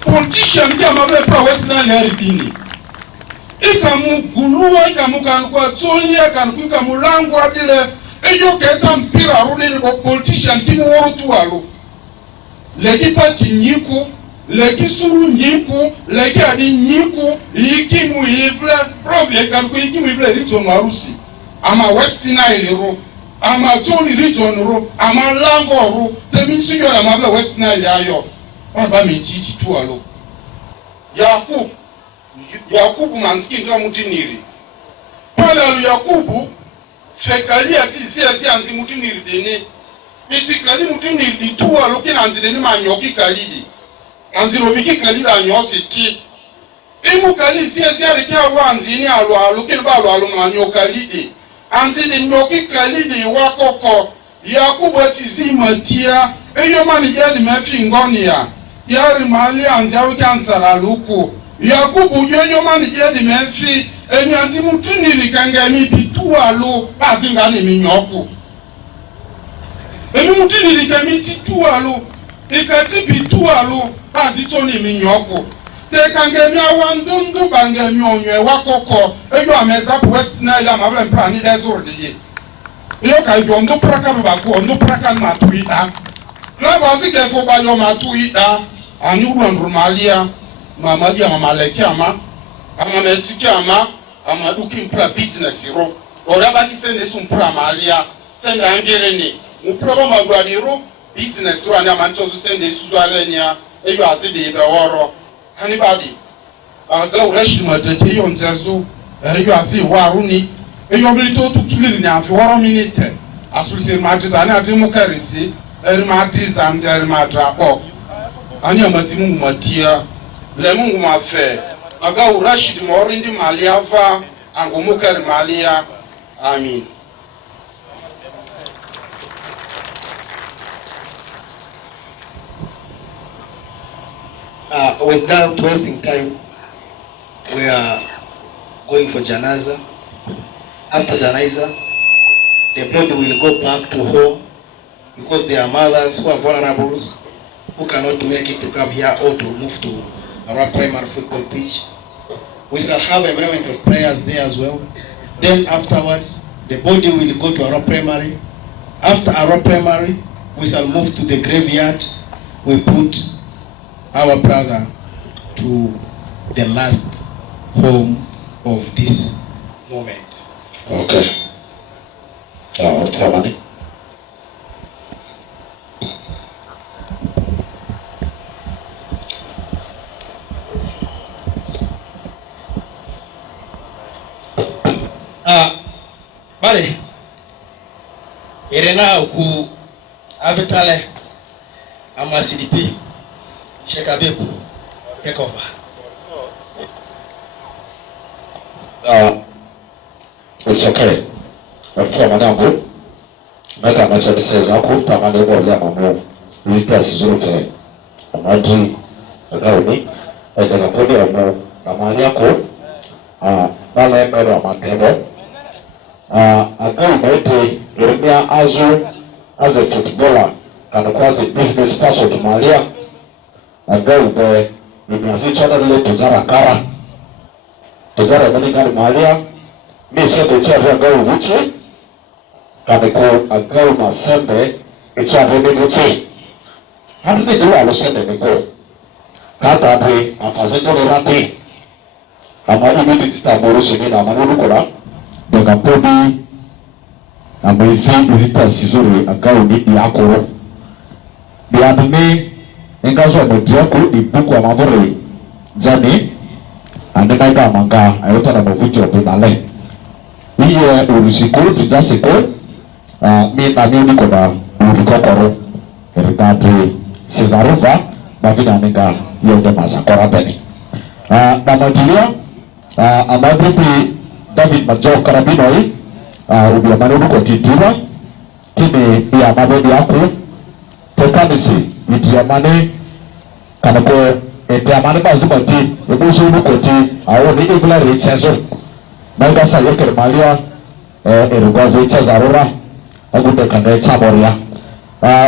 politician ki amabele mpra west nala ribini ikamu guluwa ikamu kan kwa tonia kan kuikamu langu adile eyo kesa mpira rudi ko politician ki woro tualo leki pati nyiku leki suru nyiku leki adi nyiku ikimu ivle provie kan ku ikimu ivle region marusi ama west nile ro ama toni region ro ama lango ro temi sinyo na mabla west nile ayo ba mi titi tualo Yakubu manski ngira mutiniri pala Yakubu fekalia si anzi mutiniri dene itikali mutiniri tuwa lokena anzi dene manyoki kalidi anzi robiki kalida anyosi ti imu kali si arikia wanzi ni alo kena ba alo manyokalidi anzi de nyoki kalidi wakoko Yakubu asizima tia eyo mani yani mefi ngonia yari mali anzi awi kansara luku Yakubu yoyo mani jedi menfi enyanzi mutuniri kangami bituwa lo basi ngani minyoku emi mutuniri kami tituwa lo ikati bituwa lo basi toni minyoku te kangami awandundu bangami onywe wakoko eyo amezapu west nile amabele mprani dezor diye iyo kaibi Onduparaka bibaku Onduparaka matuida klabasi kefo banyo matuida anyuru andrumalia Mamadi amamaleke ama metiki ama duki mpra business ro oraba kisende sumpra malia sende angereni muproba magwadi ro business ro ani amanchozo sende suzalenya eyo azidi beworo anybody Agau Rashid madete yo nzezu eyo azi waruni eyo mlito tu kiliri ni afi woro minute asulsir madizani adimu karisi eri madizani eri madrapo ani amazimu matia le Mungu mafe Agau Rashid morindi malia va angumukari malia amin. Without wasting time, we are going for janaza. After janaza, the body will go back to home, because there are mothers who are vulnerable, who cannot make it to come here or to move to our primary football pitch. We shall have a moment of prayers there as well. Then afterwards, the body will go to our primary. After our primary, we shall move to the graveyard. We put our brother to the last home of this moment. Okay. Family. Bale, Irena ku Avitale, ama CDP, Sheikh Abebu, take over. It's okay. For Madame, Madame Matthew says, I could permanent or Yamamu. This is okay. Amadi, Agau, and then a body of more Amaniako, Bala Mero Amantebo. Agau Mete, Yeremia Azu, as a footballer, and as a business person to Maria. Agau there, you may see each other to Zarakara. To Zaramanican Maria, me said the chair Agau Wuchi, and the call Agau Masembe, it's a very good thing. How did they do? I was sending the call. Katabe, a Fazendo Rati. Amani Minister Borusin, Amanukura, the Gampodi, Amazing Visitor Sizuri, Agau Nidi Akoro. The Adame, in Gazo, the Diako, the book of Mavore, Zani, and the Naga Manga, I opened a video of Nale. Here, Urusiko, the Jasiko, me and Nikoda, Urikokoro, Erikati, Cesarova, Mavina Nega, Yoga Masakora Penny. Namadia, Amadri David Majo Carabinoi, Ubiamanu Kotidura, Kini Yamabe Diaku, Tekanisi, Idiamane, Kanako, Diamane Bazimati, the Musu Koti, our regular Richeso, Magasa Yoker Malia, Eruga Riches Aurora, Agude Kane Saboria.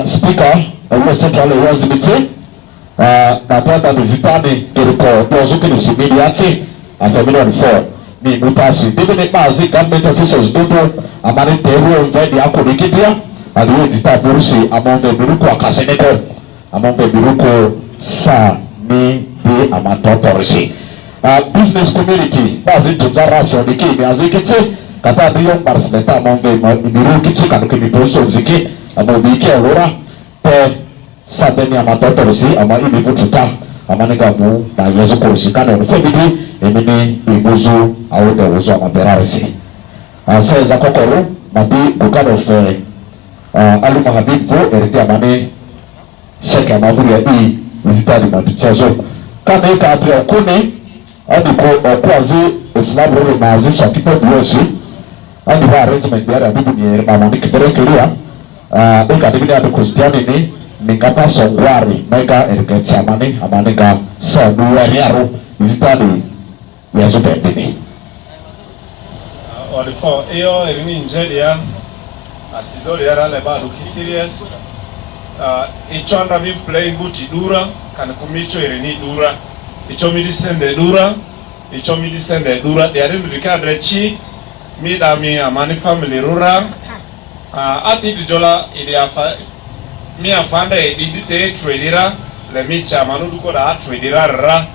Speaker, Central Wazimiti, Napata Visitani, Eriko, Bozuki Sumiliati, and Familiar 4. Me Mutasi, Divinity Mazi, government officials, Dodo, Amani Teru, Vedi Akurikidia, and we start Burusi among the Buruko Akaseneco, among the Buruko Sa, me, the Amatorisi. Business community, Bazi to Zaras or the King, Azikiti, Katabio, Barsmeta among the Burukichi, and Kimiboso Ziki, among the Aurora, Sabeni Amatorisi, Amani Bututa. Amanigamu na yezo kurushikana unifebidi emini imuzu au de uzo amaberarisi. Seza kokoro madi bukano fe alu mahabibu eriti amani sheke amavuri ya ii izitadi mabichezo. Kama ika abri okuni adi okuazi islamu maazi shakipo biyoshi adi wa arrangement biyari abibu ni mamoni kitere kiria ika dibini adi kristiani ni Mingapa songwari mega eriketi amani ga sabuwari aro izitadi yezu bendini. Olifo iyo erini njeria asizori yara leba luki serious. Ichonda mi play buchi dura kan kumicho erini dura. Icho mi disende dura. Diari ndikadre chi mi dami amani family rura. Ati dijola ili afa mi afanda edite tradera le micha manuduko da tradera ra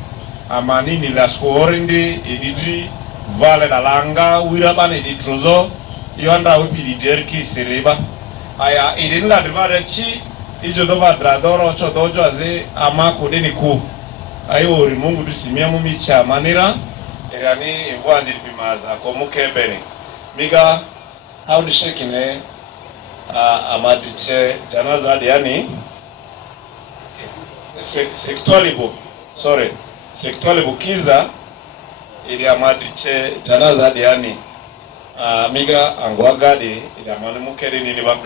amani ni la scorindi edidi vale da langa wirabane di trozo yonda upi di derki sereba aya edinda divare chi ijo do vadradoro cho dojo aze amako deni ku ayo rimungu dusimia mu micha manira erani evwanji bimaza ko mukebeni miga how the shekine amadiche janaza yani sektualibu kiza ili amadiche janaza yani miga angwagadi ili amani mukeri niliba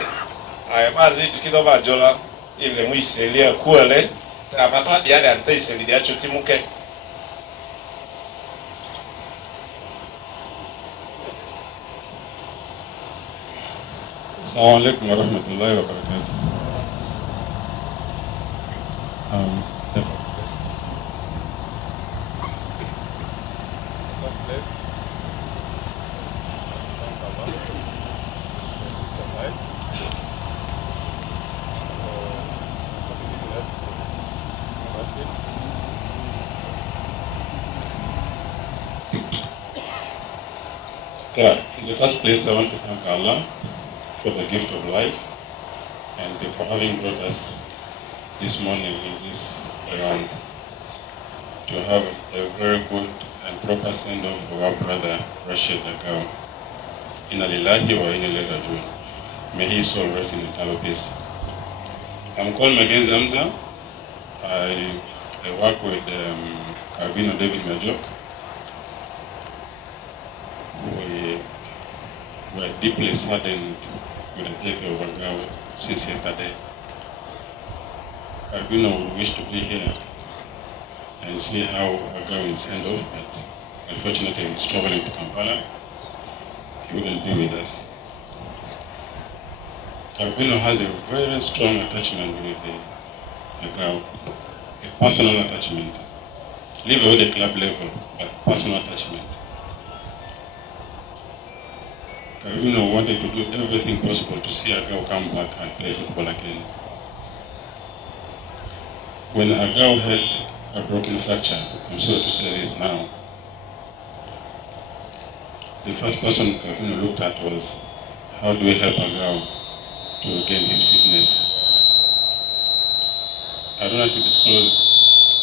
mazi tukido bajola ile muiselia kuele amata yani alita iseli ya choti muke Assalamu alaikum warahmatullahi wabarakatuh. Yeah, in the first place, I want to thank Allah for the gift of life and for having brought us this morning in this round to have a very good and proper send-off of our brother Rashid Agau. Innalilahi wa Raaji'uun. May his soul rest in eternal peace. I'm called Magez Zamza. I work with Carbino David Majok. We were deeply saddened with the death of Agau since yesterday. Carbino would wish to be here and see how Agau is sent off, but unfortunately he's traveling to Kampala. He wouldn't be with us. Carbino has a very strong attachment with Agau, a personal attachment. Leave away the club level, but personal attachment. Carbino wanted to do everything possible to see Agau come back and play football again. When Agau had a broken fracture, I'm sorry to say this now, the first person Carbino looked at was, how do we help Agau to regain his fitness? I don't like to disclose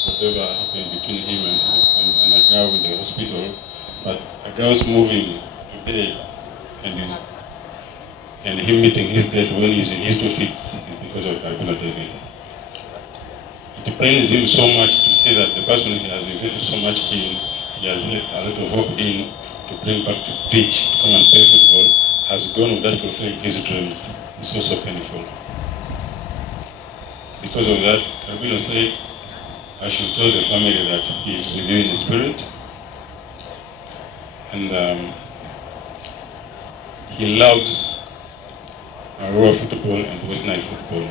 whatever happened between him and Agau in the hospital, but Agau's moving today and him meeting his death when he's in his 2 feet is because of Carbino David. It pains him so much to see that the person he has invested so much in, he has had a lot of hope in, to bring back to pitch, to come and play football, has gone without fulfilling his dreams. It's also painful. Because of that, Carbino said, I should tell the family that he is with you in the spirit, and he loves raw football and West Nile football.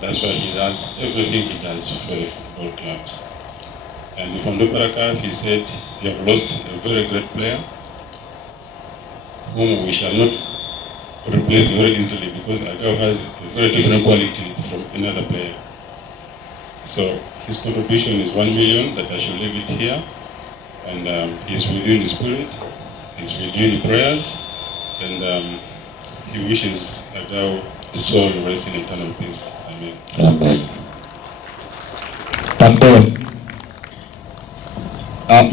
That's why he does everything he does for the football clubs. And with Onduparaka, he said, we have lost a very great player whom we shall not replace very easily because Agau has a very different quality from another player. So his contribution is 1 million that I shall leave it here. And he's with you in the spirit, he's with you in the prayers, and he wishes Agau soul rest in eternal peace. Amen. Amen. Tante.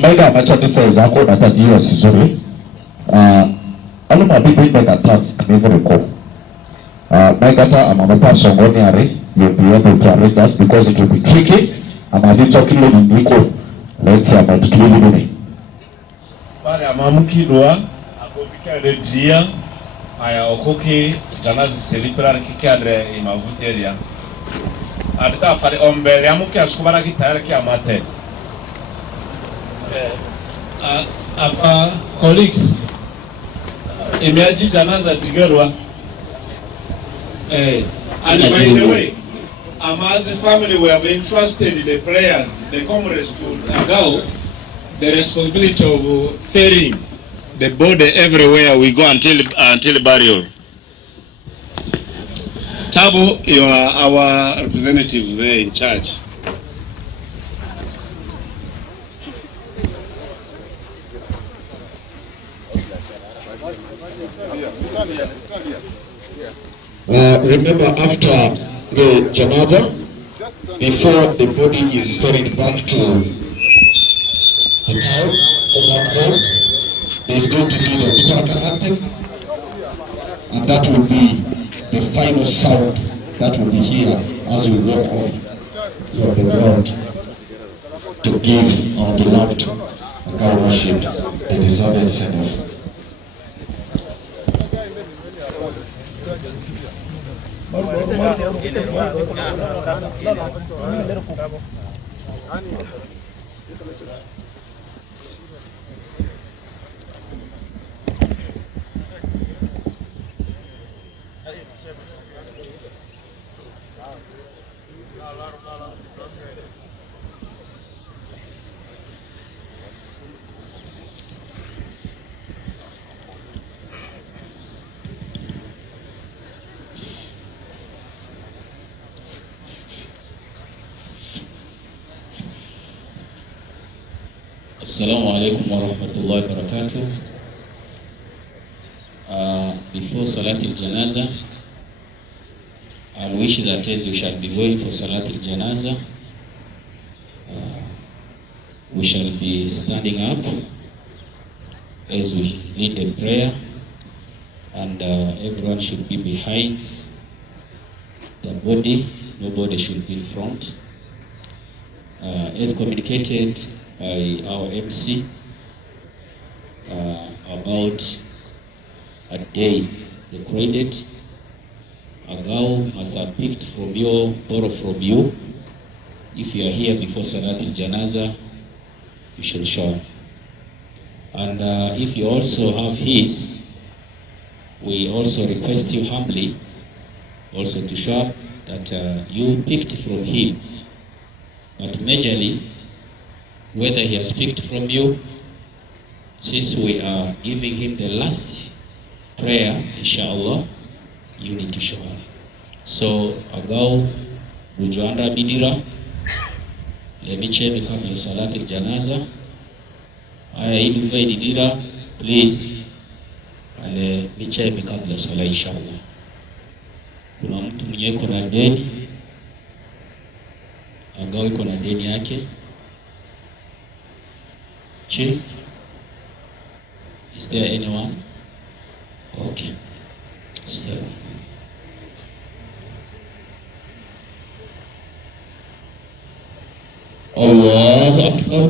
Mega machati says ako natajiwa sizuri. Alu mabibi mega tax never recall. Mega ta amamapa songoni ari you'll be able to arrange us because it will be tricky. Amazi talking to Nico. Let's say about clearly. Pare amamuki doa akopika de dia aya okoke janazi celebrar kikadre imavuteria. Adita fare ombele amuki askubara kitare ki amate. Our colleagues, Emerji Janaza Tigerwa, and by the way, Amazi family were entrusted in the prayers, the comrades to Agau, the responsibility of ferrying the body everywhere we go until burial. Tabo, you are our representative there in charge. Remember, after the janaza, before the body is ferried back to the town of that home, there's going to be the Onduparaka anthem, and that will be the final sound that will be here as we walk on from the ground to give our beloved Agau Rashid the deserved send-off. Assalamu alaikum wa rahmatullahi wa barakatuh. Before Salatul Janaza, I wish that as we shall be going for Salatul Janaza, we shall be standing up as we lead the prayer, and everyone should be behind the body, nobody should be in front. As communicated by our MC about a day, the credit Agau must have picked from you, borrow from you. If you are here before Salatul Janaza, you should show. And if you also have his, we also request you humbly also to show that you picked from him. But majorly, whether he has picked from you, since we are giving him the last prayer, inshallah, you need to show up. So, Agau Bujuanda Bidira, Lemiche become a Salatul Janaza. I invite Didira, please, and Miche become the Salah, inshallah. Kuna mtu mwenye yuko na deni, Agau yuko na deni yake. Chief, is there anyone? Okay. Stay. Allahu Akbar.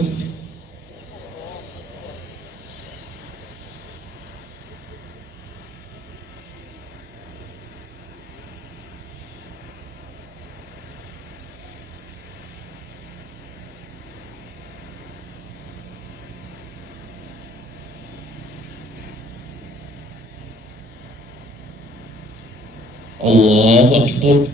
Allahu Akbar.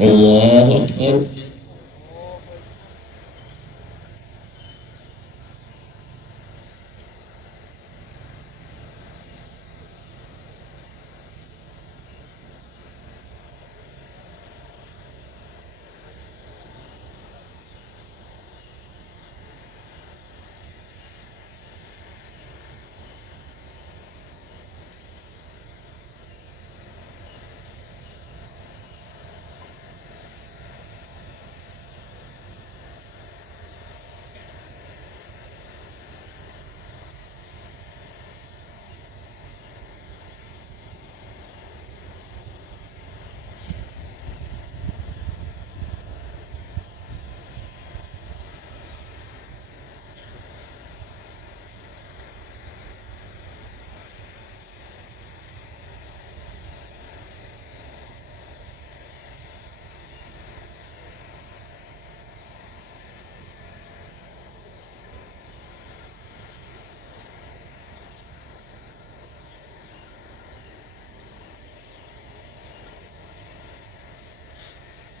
Allahu Akbar.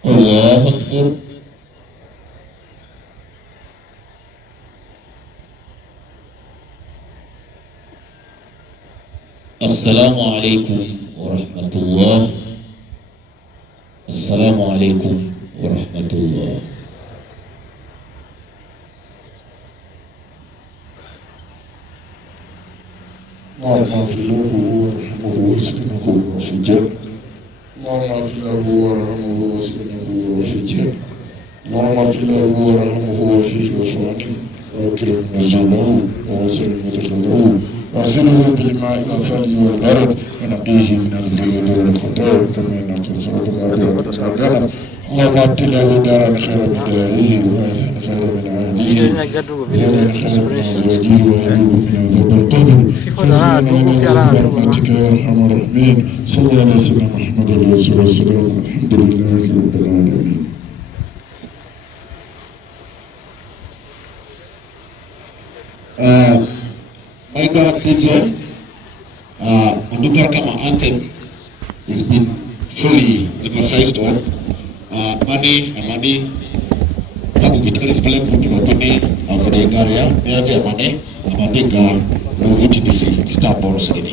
Allahu Akbar. Assalamu alaikum wa rahmatullah. Assalamu alaikum wa rahmatullah. اللهم اغفر له وارحمه واسكنه وفجره اللهم اغفر له وارحمه واسكنه وفجره اللهم اغفر له وارحمه وفيه وفاته واكرم نزوله ووسع مدخله واغسله بالماء والثلج والبرد ونقيه من الذنوب والخطايا كما ينقى الثوب الابيض اللهم ابدله دارا خيرا من داره واهلا خيرا من اهله ومن خيرا من ولده وايوب من عذاب القبر برحمتك يا ارحم الراحمين صلى الله على سيدنا محمد عليه الصلاه والسلام الحمد لله رب العالمين. My God, Peter, Onduparaka anthem has been fully emphasized on. Amani, vitikali sipale kuti mapene avudegari ya neavya mane amapega kuti disi staboro sini.